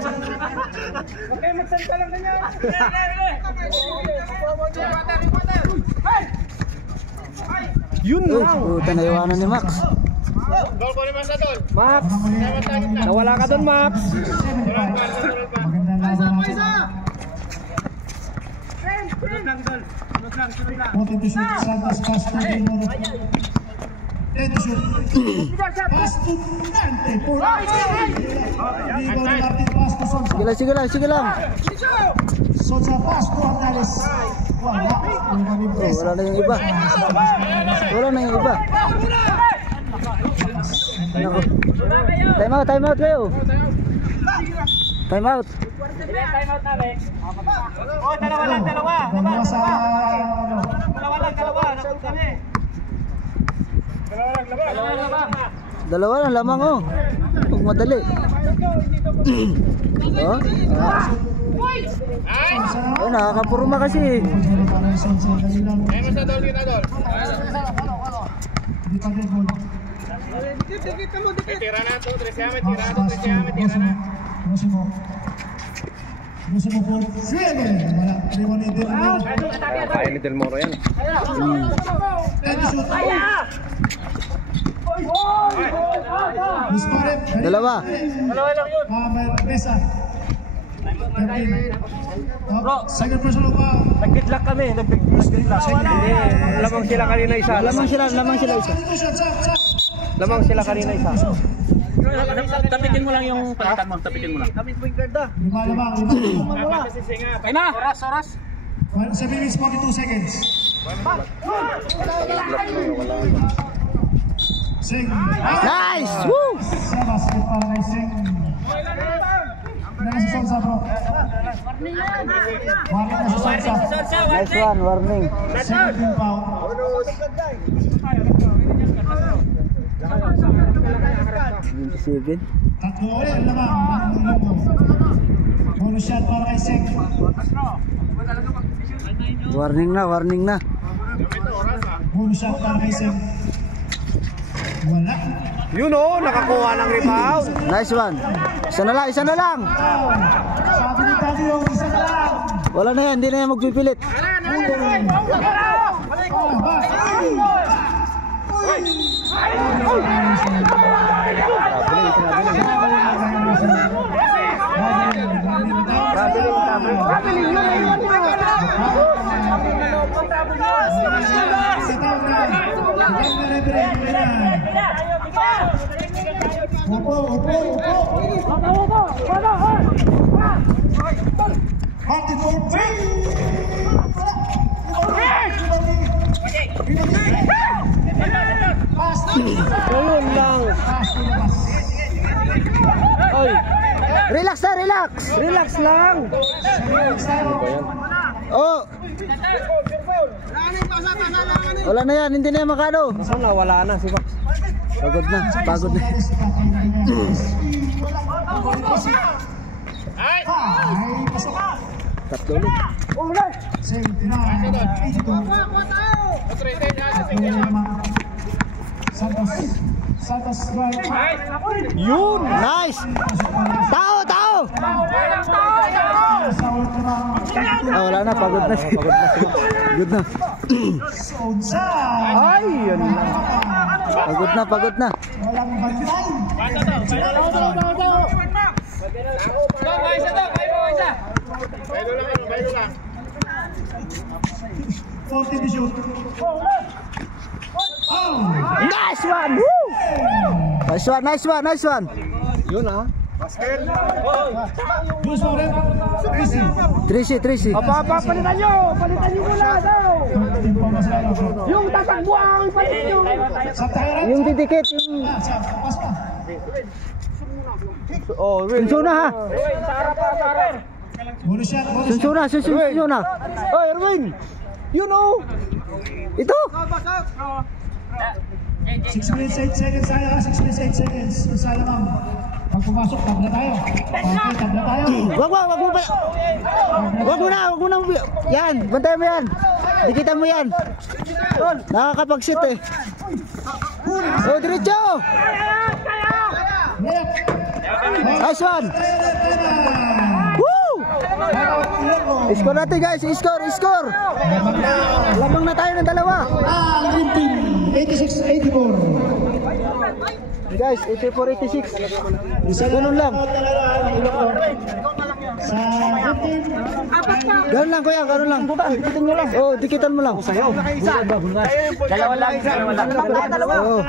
Yun lang. Puta, naiwanan ni Max. Max. Nawala ka doon, Max. Magandang laban natin. 14 to shoot, Santos, pass to Dimoro. 10 to shoot. Pass to Dante for Dimoro Martin, pass to Sonsa. Sige lang. Sonsa, pass to Ordalis. Wala. Oh, wala na yung iba. Nako. Time out kayo. Time out. Oh, dalawa lang. Dalawa sa Nasul kami. Dalawa lang lamang oh. Huwag madali. Oh. Oh, nakakapurma kasi. Tira na to, tira na. Rosimo for 3 again. Wala. Liwan ni Del Moro. Kaya ni Del Moro yan. 10 to shoot. Musparet. Dalawa lang yun. Mesa. 13. Second personal foul. Nag-good luck kami. Nag-good luck. Hindi. Lamang sila kanina isa. Lamang sila isa. Lamang sila kanina isa. Tapitin mo lang yung palitan mo. Tapitin mo lang. Lima lamang. Kaya na. Oras. 7 minutes 42 seconds. Sing. Nice! Woo! Sa basket para kay Sing. Nasa Sonsa bro. Warning na sa Sonsa. Nice one, warning. 17 foul. 27. Tatlo ulit lamang. Bonus shot para kay Sing. Warning na. Bonus shot para kay Sing. Wala. Yun oh, nakakuha ng rebound. Nice one. Isa na lang. Sabi ni Tadeo, isa na lang. Wala na yan, hindi na yan magpipilit. Ayun lang. Ay, Relax na, relax. relax lang. Oh. Wala na yan, hindi na yan makano. Sana wala na si Max. Pagod na, pagod na. Tatlo ulit. Santos right. Yun. Nice. Tao, tao. Oh, wala na, pagod na si. Pagod na. Ay, yun lang. Pagod na, pagod na. Walang bantay. Nice one. Woo! Nice one, nice one, nice one. Yun ah. Tracy. Palitan nyo muna daw. Yung tatakbuhan, palitan nyo. Yung didikit, yung... Oh, wait. Sunsuna ha. Sunsuna. Oh, Erwin. You know. Ito. 6 minutes 8 seconds tayo, 6 minutes 8 seconds. Saya ma'am. Pag pumasok, tabla tayo. Okay, tabla tayo. Wag mo na. Yan, bantayan mo yan. Dikitan mo yan. Nakakapag-sit eh. Oh, diretso. Nice one. Woo! Score natin guys, score. Lamang na tayo ng dalawa. Green team, 86-84. Guys, 84-86. Ganun lang. Sa green team, Ganun lang kuya, ganun lang. Dikitan mo lang. Oh, dikitan mo lang. Dalawa lang. Oh.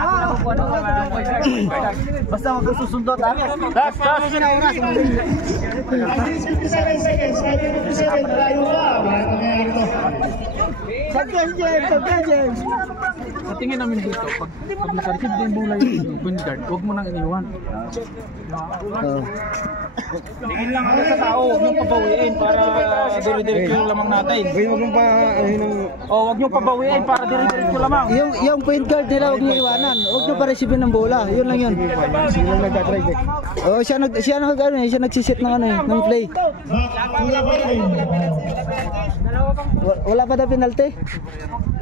Basta magsusundot ah. 57 seconds, 57, tayo ka. Wala nangyayari to. James. Sa tingin namin dito, pag naka-receive din bola yung wind guard, huwag mo nang iniwan. Oh. Tingin lang ako sa tao, huwag niyong pabawiin para dire-diretso yung lamang natin. Huwag mo pa Huwag niyong pabawiin para dire-diretso lamang. Yung point guard nila huwag niyo iwanan. Huwag niyo pa-receive ng bola. Yun lang yun. sila nagdadrive eh. Oh, siya nagsisit ng ng play. Kuya Berlin. Wala pa daw penalty?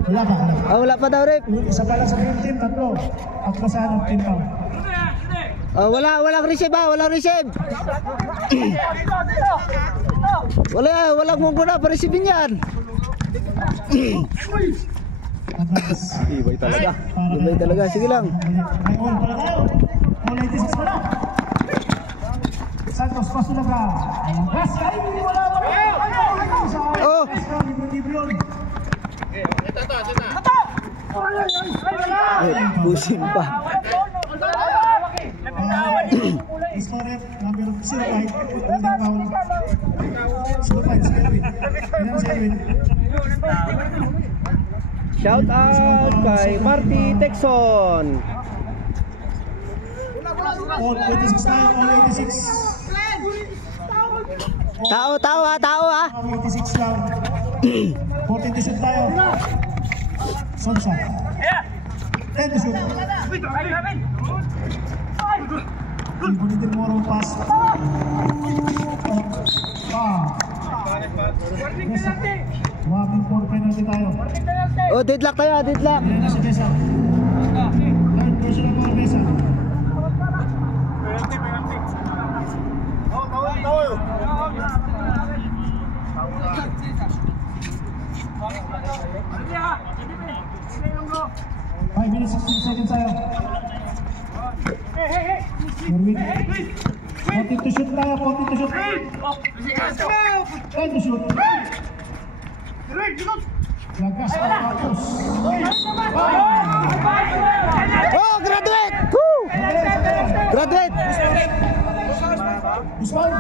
Wala ba? Wala pa daw rep. Isa pala sa green team, tatlo. Tatlo sa ano, team pa. Walang receive ha, walang receive. Walang muna pa-receive yan. Ibay talaga. Ibay talaga, sige lang. May goal pala tayo. Goal 96 pala. Santos, Pasulaga. Gas, kayo, wala pa. Oh. Pusin pa. Scorer, number 05, holding foul. 05, si Erwin. Ilan si Erwin? Shout out kay Marty Texon. All 86 tayo, all 86. Tao ha. All 86 lang. 14 to shoot tayo. Sonsa. 10 to shoot. Ibunitin mo rin pass. Wabing 4 penalty tayo. Oh, deadlock tayo, deadlock. Yan na si Besa. Third personal ball, Besa. 5 minutes 16 seconds tayo. Norwin. 14 to shoot tayo, 14 to shoot. 10 to shoot. Lagas na tapos. Oh, graduate! Woo! Graduate! Usman.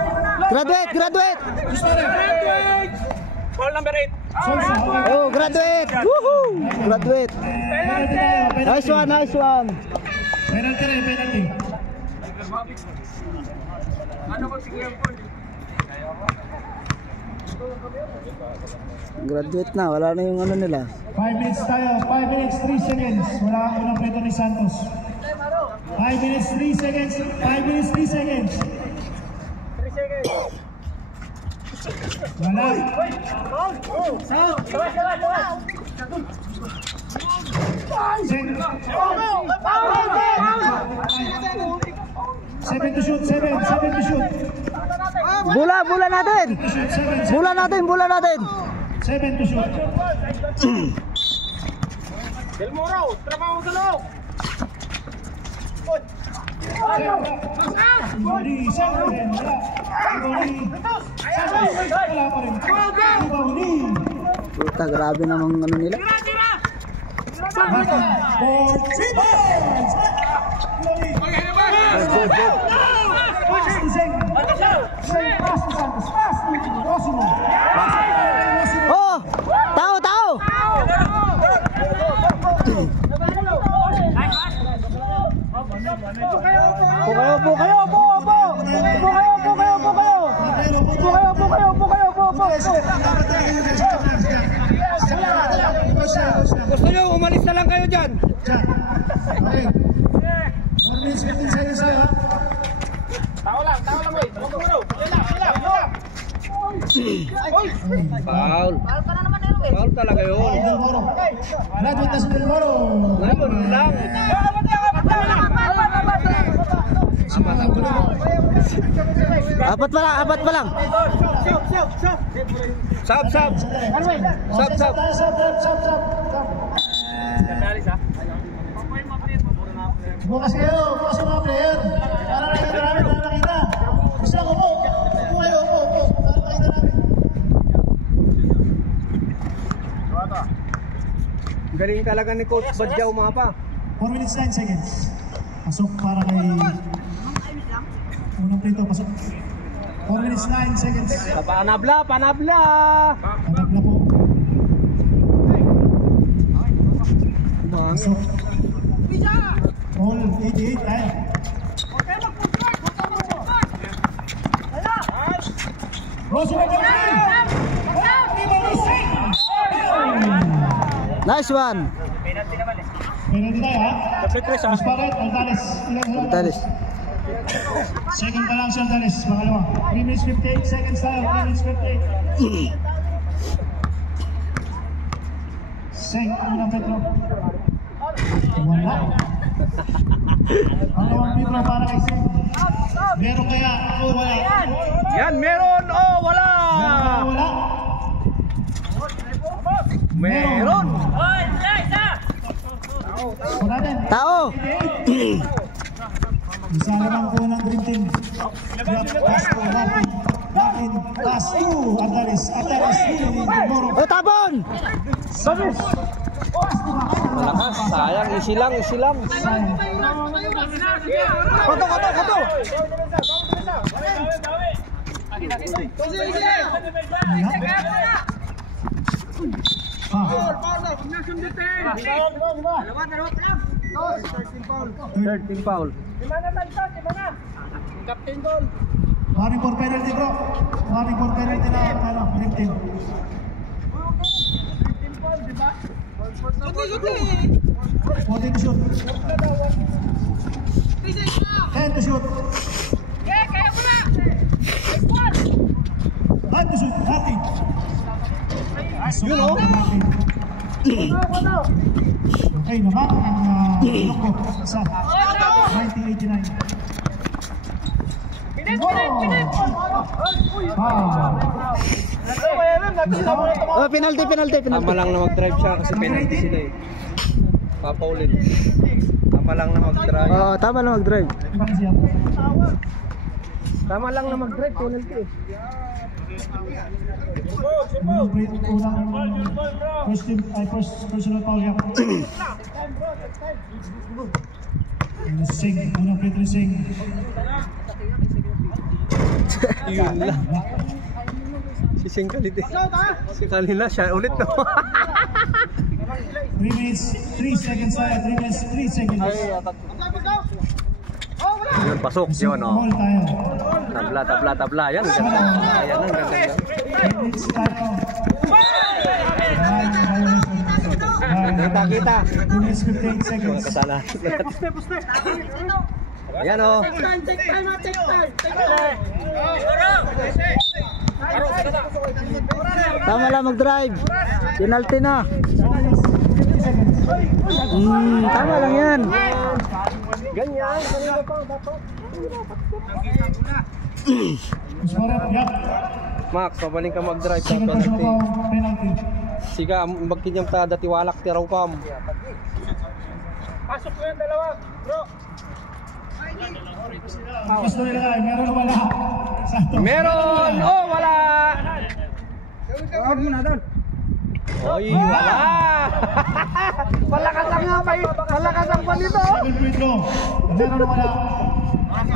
Graduate! Graduate! Ball number 8. Solsa. Oh, graduate! Woohoo! Graduate! Penalty tayo, penalty. Nice one, nice one! Penalty rin, penalty. Graduate na, wala na yung ano nila. 5 minutes tayo, 5 minutes 3 seconds. Wala ang unang preto ni Santos. 5 minutes 3 seconds, 5 minutes 3 seconds. Wala. 7 to shoot, 7 to shoot. Bola natin! Shoot, 7 Bola natin! 7 to shoot. Del Moro, trabaho sa loob. Ibali, 7 rin. Ibali, 7. Wala pa rin. Ibali. Puta, grabe namang ano nila. 4 3 balls. Pass to Zeng. Pass to Santos. Pass to Rosimo. Oh! Tao! Po kayo. Gusto nyo, umalis na lang kayo dyan. Okay. 4 minutes 15 seconds tayo. Tao lang, boy. Foul. Foul talaga yun. Del Moro. Graduate na si Del Moro. Ganun lang. Apat pa lang. Sab. Bukas kayo, bukas yung mga player. Para nakita namin, para nakita. Gusto ko po. Upo kayo, upo. Para nakita namin. Galing talaga ni Coach Badyaw mga pa. 4 minutes 9 seconds. Pasok para kay... Unang prito, pasok. 4 minutes 9 seconds. Panabla. Panagla po. Pasok. All 88 tayo. Rossi Magdalene! Nice one! Penalty tayo ha? Masparet, Altales. Talis. Second pa lang si Altales, pangalawa. 3 minutes 58 seconds tayo, 3 minutes 58. Seng, unang Petro. Wala. Pangalawang Petro para kay Seng. Meron kaya o wala? Yan, meron o wala? Meron. Wala din. Tao! Isa naman po ng Dream Team. Grab, pass to Lapin, pass to Altales, Moro. Oh, tapon! Malakas, sayang, isi lang. Kato. Third foul. Warning for penalty bro. Warning for penalty na Dream Team. 14 to shoot. 10 to shoot. 9 to shoot. Hati. Yun o. Okay naman ang loko sa 1989. Oh, penalty. Tama lang na mag-drive siya kasi penalty sila eh. Papaulin. Tama lang na mag-drive. Oh, tama lang mag-drive. Tama lang na mag-drive, penalty eh. First personal foul yan. Sing, unang free throw sing. Yun lang. Si Sing Kalit eh. Si Kalina siya ulit no. 3 minutes, 3 seconds tayo. 3 minutes, 3 seconds. Yun, pasok yun oh. Ball tayo. Tabla. Yan, ganda. Ayan ang ganda. 8 minutes tayo. Kita. 2 minutes, 58 seconds. Kasala. Ayan oh. Tama lang mag-drive. Penalty na. Tama lang yan. Ganyan. Kanina pa dapat. Max, pabaling ka mag-drive sa Second personal penalty. foul, penalty. Siga, magkinyang ta dati walak tiraw kam. Pasok ko yung dalawa, bro. Gusto nila ay meron o wala? Meron! Oh, wala! Huwag mo na doon. Oy, wala! Malakas ang pa yun. Malakas ang pa dito. Second free throw. Meron o wala?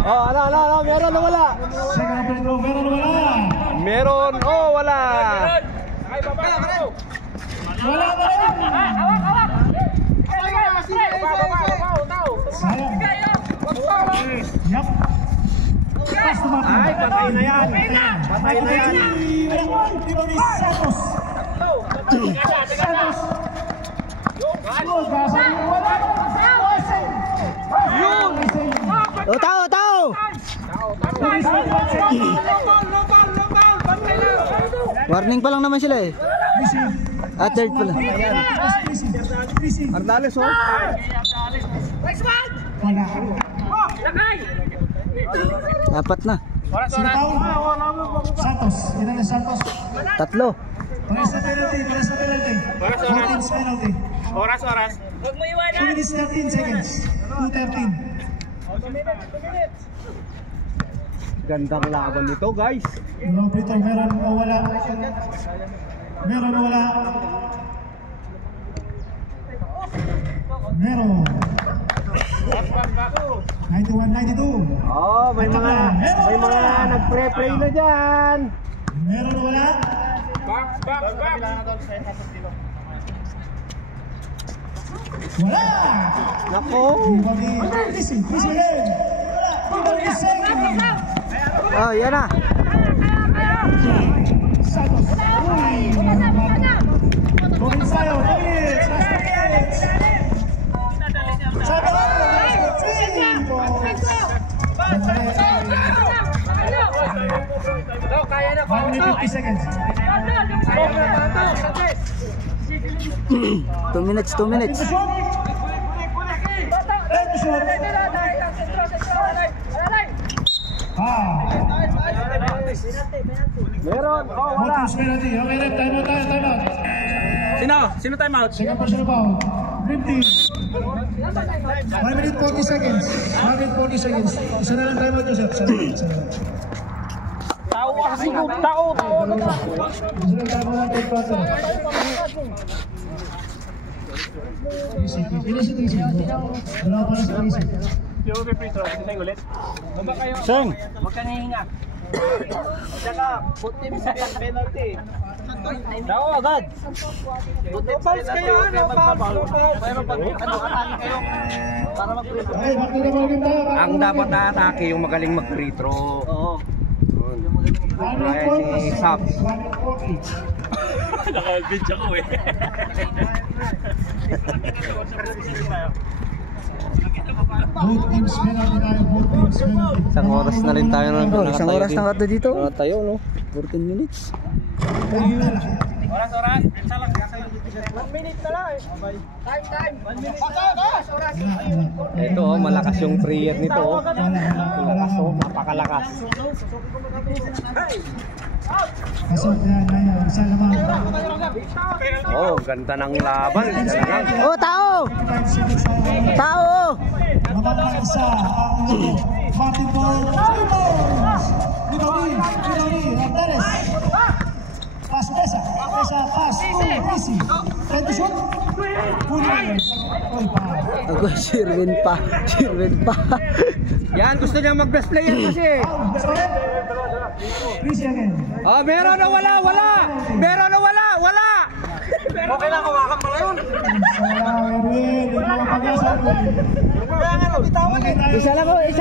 Oh, ano, meron o wala? Second free throw, meron o wala? Meron o wala? Ay, baba, bro. Wala ba rin? Sayang. Yup. Pass to Martin. Ay, patay na yan. Patay na yan. Tiro ni Santos. Santos. Good, basa. Wala. Yun. Oh, tao. Warning pa lang naman sila eh. Third pa lang. Ardales oh. Wala. Apat na. Sino Paul? Santos. Ilan na Santos? Tatlo. Pares na penalty. 14 penalty. Oras. 2 minutes 13 seconds. 2:13. Gandang laban nito guys. Yung free throw, meron o wala? Meron o wala? Meron. 91-92. Oh, may mga nagpre-pray na diyan. Meron o wala? Back. Wala! Nako. Listen again. Wala. Second. Oh, yan na. Santos. Uy! Points tayo. Points. Last minutes. Sabi ko, last 3 points. 1 minute 50 seconds. 2 minutes. Time to shoot. Meron o wala? Motus penalty. Okay, rep. Time out. Sino time out? Second personal foul. Dream team. 1 minute 40 seconds. 1 minute 40 seconds. Isa na lang time out, Joseph. Isa na lang. Tao kasi ko. Tao. Isa na lang time out ng quarter. Easy. Wala pa na sa easy. Yung free throw, isa ulit. Baba kayo. Seng. Huwag ka nahinga. Tsaka, put team sa penalty. Tao agad. Fouls kayo, fouls. Pero pag atake kayo, para mag-free throw. Okay, back to the ballgame tayo. Ang dapat atake yung magaling mag-free throw. Oo. Kaya si Sap. 140. Naka-video ko eh. Both teams penalty tayo. Both teams penalty. Isang oras na rin tayo Isang oras na kata dito. Nakatayo no? 14 minutes. Ayun na lang. Oras. Isa lang. 1 minute na lang eh. Time. 1 minute. Ito oh, malakas yung prayer nito oh. Malakas oh, napakalakas. Pasok yan. Isa naman. Oh, ganda ng laban. Oh, tao! Tao! Mabang isa ang Martin Paul. Pinoli, Hernandez. Pass Mesa, pass to Rizzi. Try to shoot. Ako, Sirwin pa. Yan, gusto niya mag-best player kasi. Rizzi again. Oh, meron na wala. Okay lang, kumakan pala yun. Isa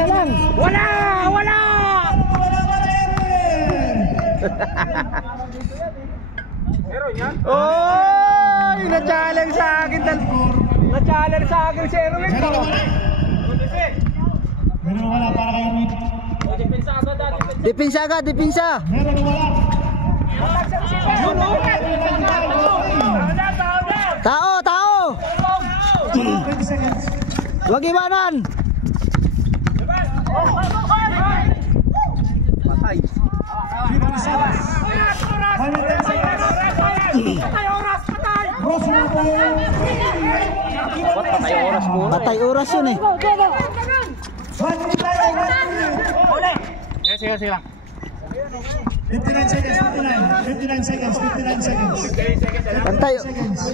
lang. Wala! Oy! Na-challenge sa akin si Erwin ko. Meron wala para kay Erwin. Depensa agad. Meron wala. Tao! 20 seconds. Huwag iwanan! Patay. Pinoli Salas. 10 seconds. Cross na po. Dapat patay oras muna. Patay oras yun eh. 1 minute tayo. 1 minute. Sige lang. 59 seconds. 59 seconds. Patay. Seconds.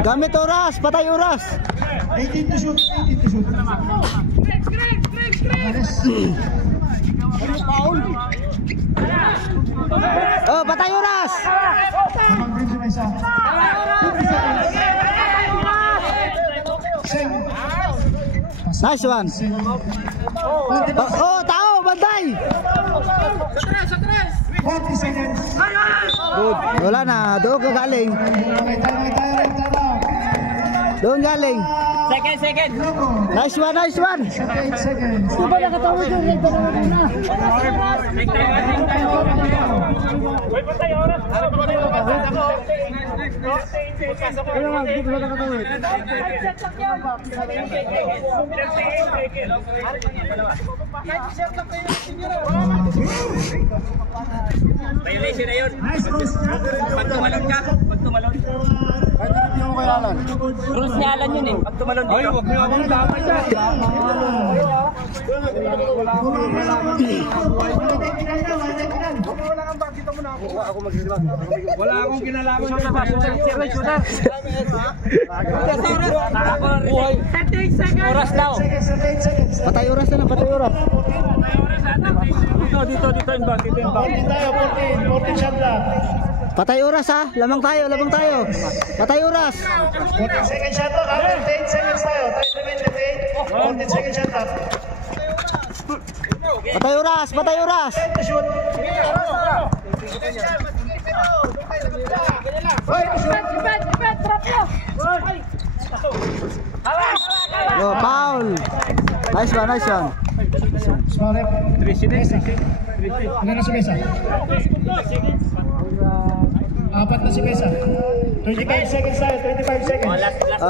Gamit oras. Patay oras. 18 to shoot. Oh, patay oras. Habang green na isa. 50 seconds. Nice one. Oh, tao, bantay. 40 seconds. Good. Wala na, doon ka galing. Okay, tayo. Doon galing. Second. Nice one. 8 seconds. Violation na yun. Nice cross. Pag tumalon ka. Rules ni Alan yun eh. Pag tumalon dito. Ay, wag niyo akong damay dyan. Wala akong kinalaman dyan. Oras daw. Patay oras na. Dito yung bag. 14 shot lang. Patay oras ha. Lamang tayo. Patay oras. 14 seconds shot lang. 8 seconds tayo. 14 seconds shot lang. Patay oras. To shoot. Oh, foul. Nice one. Small rep. 3 seconds. Ilan na si Mesa? 4 na si Mesa. 25 seconds tayo. 25 seconds.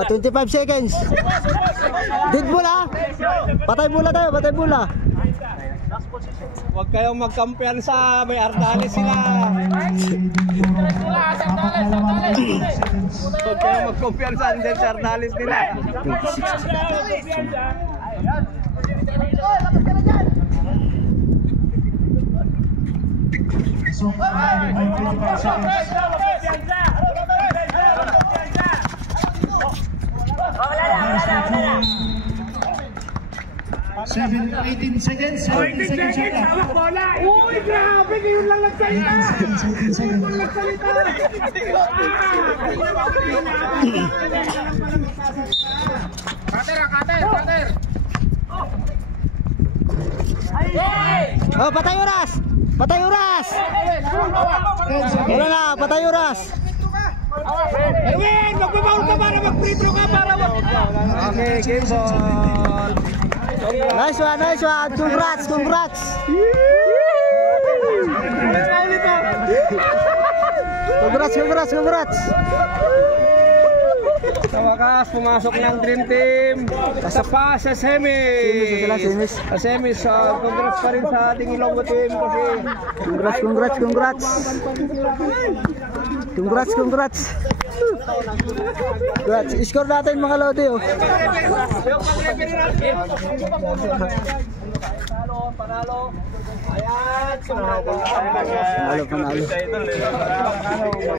25 seconds. Dead ball ha. Patay bola tayo. Huwag kayong magkampiyansa, may Ardanes sila. Huwag kayong magkampiyansa, andyan sa Ardanes nila. So, 25 seconds. 18 seconds. 17 seconds shot lang. Uy, grabe, yun lang nagsalita. 17 seconds. Cutter. Oh, patay oras. Wala na, patay oras. Erwin, magbabaul ka para mag-free throw ka para Okay, game ball. Nice one. Congrats. Congrats. congrats. Sa wakas, pumasok ng Dream Team. Pa sa semis. Sa semis, congrats pa rin sa ating Ilonggo team kasi Congrats. Score natin mga Lodi, oh. Panalo. Ayan, panalo.